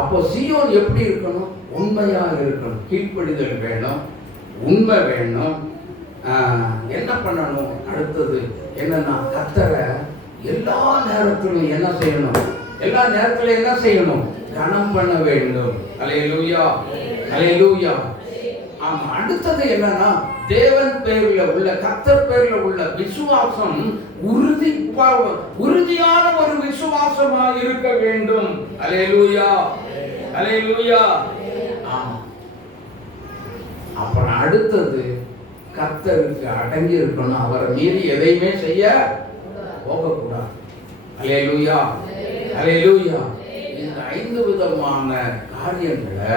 அப்போ சீயோன் எப்படி இருக்கணும்? உண்மையா இருக்கணும். கீழ்ப்படிதல் வேணும், உண்மை வேணும். என்ன பண்ணணும்? அடுத்தது என்னன்னா, கர்த்தரை எல்லா நேரத்திலும் என்ன செய்யணும்? எல்லா நேரத்திலும் என்ன செய்யணும்? கனம் பண்ண வேண்டும். அல்லேலூயா, அல்லேலூயா. ஆமா. அடுத்தது என்னன்னா, தேவன் பேர்ல உள்ள, கர்த்தர் பேர்ல உள்ள விசுவாசம் உறுதியான ஒரு விசுவாசமா இருக்க வேண்டும். அல்லேலூயா, அல்லேலூயா. ஆமா. அப்புறம் அடுத்தது கர்த்தருக்கு அடங்கி இருக்கணும். அவரை மீறி எதையுமே செய்ய போகக்கூடாது. அல்லேலூயா, அல்லேலூயா. இந்த 5 விதமான காரியங்களை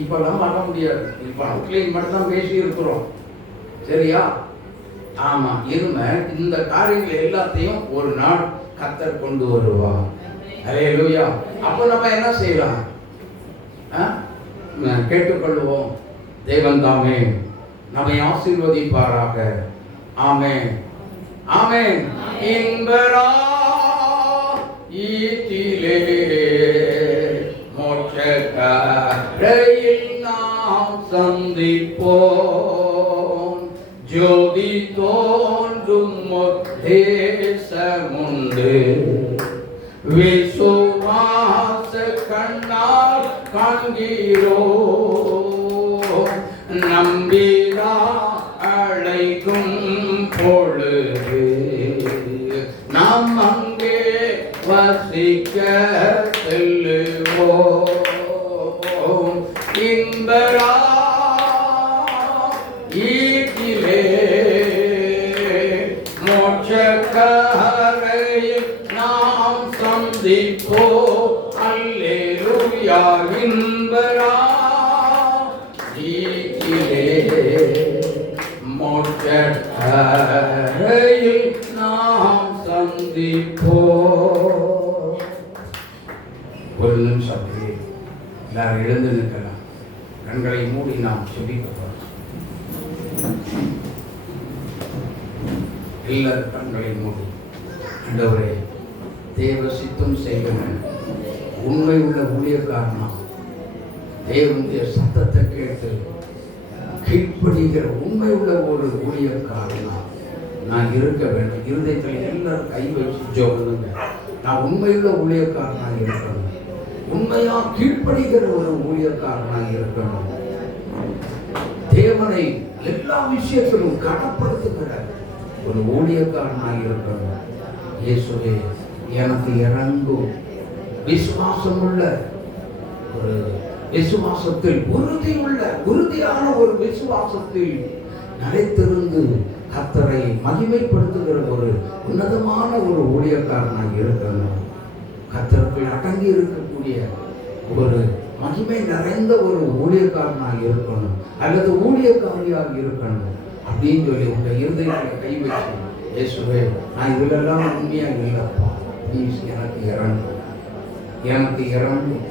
இப்பெல்லாம் பண்ண முடியாது. இப்ப அவுட்லைன் மட்டும் தான் பேசி இருக்கிறோம். சரியா? ஆமா. இனிமே இந்த காரியங்கள் எல்லாத்தையும் ஒரு நாள் கர்த்தர் கொண்டு வருவார். அல்லேலூயா. அப்ப நம்ம என்ன செய்யலாம்? கேட்டுக்கொள்வோம். தேவன் தாமே நம்மை ஆசீர்வதிப்பாராக. ஆமென், ஆமென். இன்பரா ஈட்டிலே மோட்சக்கரையில் நாம் சந்திப்போம். ஜோதி தோன்றும் தேசமுண்டு, விசுவாச கண்ணால் காண்கிறோம். நம்பிதா அழைக்கும் பொழுது வசிக்க செல்லுவோம் இன்பரா ஈட்டிலே மோட்சக்கரையில் நாம் சந்திப்போ அல்லேலூயா இன்பரா ஈட்டிலே மோட்சக்கரையில் நாம் சந்திப்போ. ஒரு நிமிஷம் எல்லாரும் எழுந்து நிற்கலாம். கண்களை மூடி நாம் செபிக்க போறோம். எல்லாரும் கண்களை மூடி, ஆண்டவரே தேவ சித்தம் செய்கிறேன், உண்மை உள்ள ஊழியக்காரனா, தேவனுடைய சத்தத்தை கேட்டு கீழ்ப்படுகிற உண்மை உள்ள ஒரு ஊழியக்காரனா நான் இருக்க வேண்டும். இருதயத்தில் எல்லாரும் கை வச்சு ஜோடுங்க. நான் உண்மையுள்ள ஊழியக்காரனாக இருக்கணும், உண்மையா கீழ்ப்படுகிற ஒரு ஊழியக்காரனாக இருக்கணும், தேவனை எல்லா விஷயத்திலும் கனப்படுத்துகிற ஒரு ஊழியக்காரனாக இருக்கணும். இயேசுவே எனக்கு இறங்கும் விசுவாசமுள்ள ஒரு விசுவாசத்தில் உறுதியான ஒரு விசுவாசத்தில் நிலைத்திருந்து கர்த்தரை மகிமைப்படுத்துகிற ஒரு உன்னதமான ஒரு ஊழியக்காரனாக இருக்கணும். கர்த்தருக்குள் அடங்கி இருக்கக்கூடிய ஒரு மகிமை நிறைந்த ஒரு ஊழியக்காரனாக இருக்கணும், அல்லது ஊழியக்காரியாக இருக்கணும் அப்படின்னு சொல்லி உங்க இருதயத்தில் கை வச்சு, இயேசுவே நான் இதுலெல்லாம் உண்மையாக இல்லைப்பா, ப்ளீஸ் எனக்கு இறங்கும், எனக்கு இறங்கும்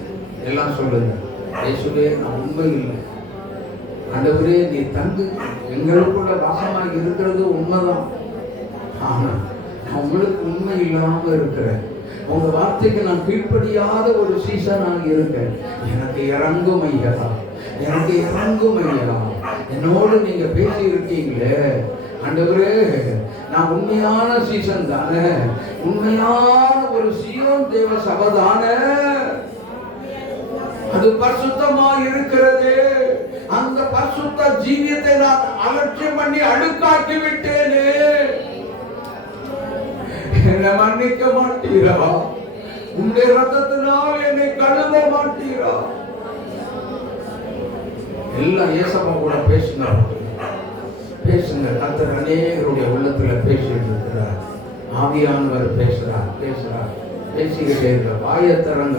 எல்லாம் சொல்லுங்க. இயேசுவே நான் உண்மை இல்லை, ஆண்டவரே நீ தங்கு எங்களுக்குள்ள வாசமாக இருக்கிறது உண்மைதான், ஆனால் நான் உங்களுக்கு உண்மை இல்லாம இருக்கிறேன், உங்க வார்த்தைக்கு நான் கீழ்ப்படியாத ஒரு சீசனாக இருக்கேன், எனக்கு இறங்கும் ஐயா, எனக்கு இறங்கும் ஐயா. என்னோடு நீங்க பேசி இருக்கீங்களே ஆண்டவரே, நான் உண்மையான சீசன் தானே, உண்மையான ஒரு சீரம் தேவ சபை தானே, அது பரிசுத்தமா இருக்கிறது, அந்த பரிசுத்த ஜீவியத்தை நான் அலட்சியம் பண்ணி அழுக்காக்கி விட்டேனே, என்னை மன்னிக்க மாட்டீரா, உன்னுடைய ரத்தத்தினால் என்னை கழுவ மாட்டீரா. எல்லாம் ஏசப்பா கூட பேசுங்க, கர்த்தர் அநேகருடைய உள்ளத்துல பேசிட்டு இருக்கிறார், ஆவியானவர் பேசுறார், பேசிக்கிட்டே இருக்க. வாயத்தரங்க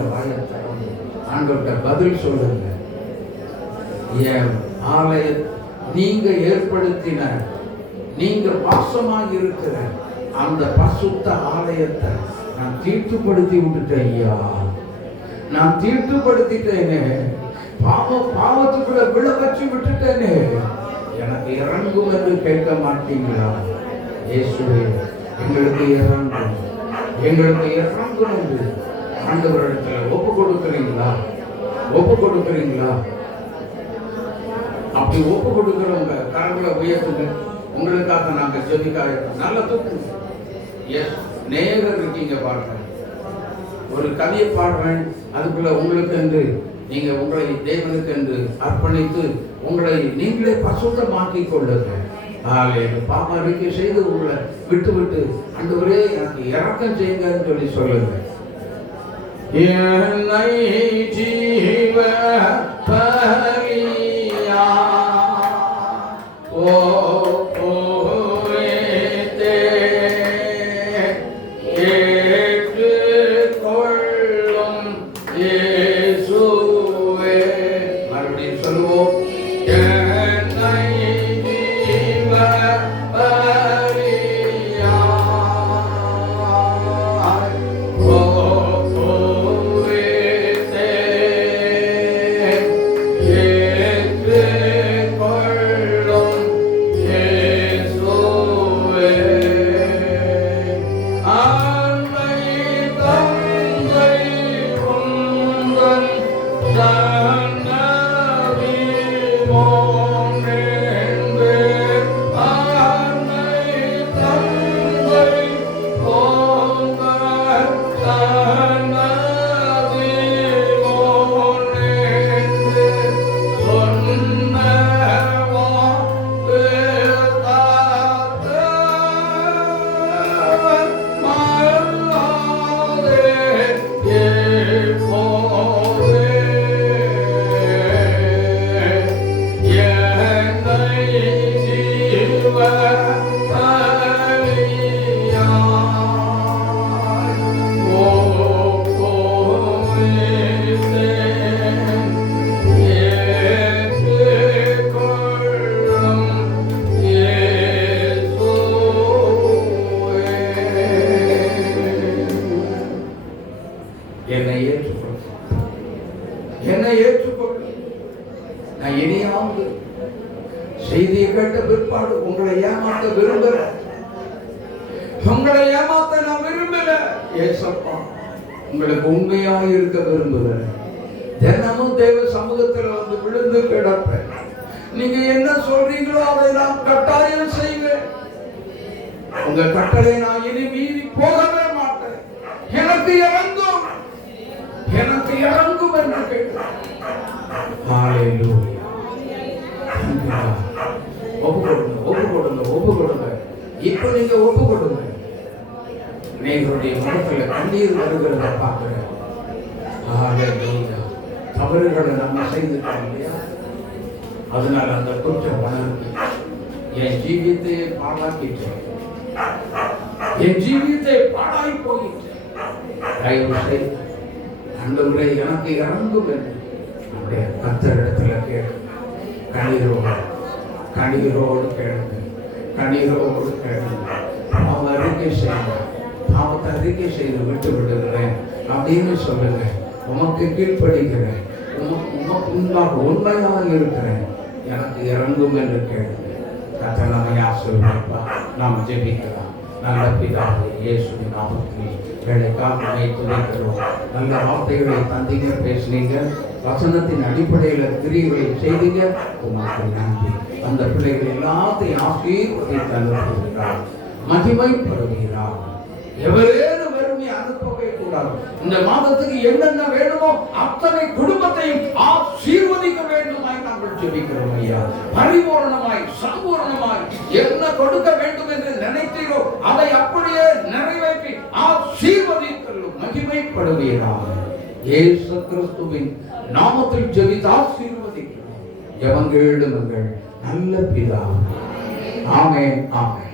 ஆண்டவர்கிட்ட பதில் சொல்லுங்க. என் ஆலய நீங்க ஏற்படுத்தின, நீங்க வாசமாக இருக்கிற அந்த பரிசுத்த ஆலயத்தை நான் தீட்டுப்படுத்தி விட்டுட்டேன் ஐயா, நான் தீட்டுப்படுத்திட்டேனே, பாவத்துக்குள்ள விழ வச்சு விட்டுட்டேனே, எனக்கு இறங்கும் என்று கேட்க மாட்டீங்களா? இயேசுவே எங்களுக்கு இறங்கும், எங்களுக்கு இறங்கும் என்று ஆண்டவரிடத்துல ஒப்பு கொடுக்கிறீங்களா? அப்படி ஒப்பு கொடுக்கிறவங்க கரங்களை உயர்த்துங்க. உங்களுக்காக நாங்க ஜெபிக்காக நல்ல தூக்கு. எஸ், நேயர்கள் இருக்கீங்க பாருங்க. ஒரு கவியை பாடுறேன், அதுக்குள்ள உங்களுக்கு என்று நீங்க உங்களை தேவனுக்கு என்று அர்ப்பணித்து உங்களை நீங்களே பரிசுத்தமாக்கிக் கொள்ளுங்க. பாவ அறிக்கை செய்து உங்களை விட்டு ஆண்டவரே எனக்கு இரக்கம் செய்யுங்கன்னு சொல்லி சொல்லுங்க. என்னை ஜீவ பலியா ஏற்றுக்கொள்ளும் இயேசுவே. மறுபடியும் சொல்லுவோம். Yeah. என்னை ஏற்றுக்கொள், என்னை ஏற்றுக்கொள். நான் இனியாவது செய்தியை கேட்ட பிற்பாடு உங்களை ஏமாத்த விரும்பல, உங்களை ஏமாத்த நான் விரும்பல. ஏசப்பா, உங்களுக்கு உண்மையாக இருக்க விரும்புகிறேன். தினமும் தேவ சமூகத்தில் வந்து விழுந்து கிடப்பேன். நீங்க என்ன சொல்றீங்களோ அதை நான் கட்டாயம் செய்வேன். உங்க கட்டளை நான் இனி மீறி போகவே மாட்டேன். எனக்கு இறங்கும், எனக்கு இறங்கும் என்று கேட்கிறேன். ஹல்லேலூயா. ஒப்பு கொடுங்க, ஒப்பு கொடுங்க, ஒப்பு கொடுங்க. இப்ப நீங்க ஒப்பு கொடுங்க. நீங்களுடைய முகத்துல கண்ணீர் வருகிறத பார்க்கிறேன். ஹல்லேலூயா. தவறுகளை நம்ம செய்துட்டோம் இல்லையா? அதனால அந்த குற்றம் வளர்ந்து என் ஜீவியத்தை பாழாக்கிட்டேன், என் ஜீவியத்தை பாழாய் போயிட்டேன். தயவு செய்து ஆண்டவரே எனக்கு இறங்கும் என்று நம்முடைய கர்த்தரிடத்துல கேளுங்க. கண்ணீரோடு கண்ணீரோடு கேளுங்க, கண்ணீரோடு கேளுங்க. பாவ அறிக்கை செய்யுங்க, பாவத்தை அறிக்கை செய்து விட்டு விடுகிறேன் அப்படின்னு சொல்லுங்க. உமக்கு கீழ்ப்படுகிறேன், உமக்கு முன்பாக உண்மையாக இருக்கிறேன், எனக்கு இறங்கும் என்று கேளுங்க. கர்த்தர் நம்மை ஆசீர்வதிப்பார். நாம் ஜெபிக்கலாம். நல்ல பிதாவே, இயேசுவின் நாமத்தில் வேலைக்காக துதிக்கிறோம். நல்ல வார்த்தைகளை தந்தீங்க, பேசுனீங்க, வசனத்தின் அடிப்படையில் கிரியைகளை செய்தீங்க. உமக்கு நன்றி. அந்த பிள்ளைகள் எல்லாத்தையும் ஆசீர்வதித்து அனுப்புகிறார், மகிமைப்படுகிறார். எவரேனும் வெறுமை அனுப்பவே கூடாது. இந்த மாதத்துக்கு என்னென்ன வேணுமோ அத்தனை குடும்பத்தையும் ஆசீர்வதிக்க வேண்டுமாய் நாங்கள் ஜெபிக்கிறோம் ஐயா. பரிபூரணமாய் சம்பூர்ணமாய் என்ன கொடுக்க வேண்டும் என்று நினைத்தீரோ அதை அப்படியே நிறைவேற்றி ஆசீர்வதித்தலும் மகிமைப்படுவீராக. இயேசு கிறிஸ்துவின் நாமத்தில் ஜெபித்து ஆசீர்வதிக்கிறோம். ஜெபங்கள் நல்ல பிதாவே. ஆமென், ஆமென்.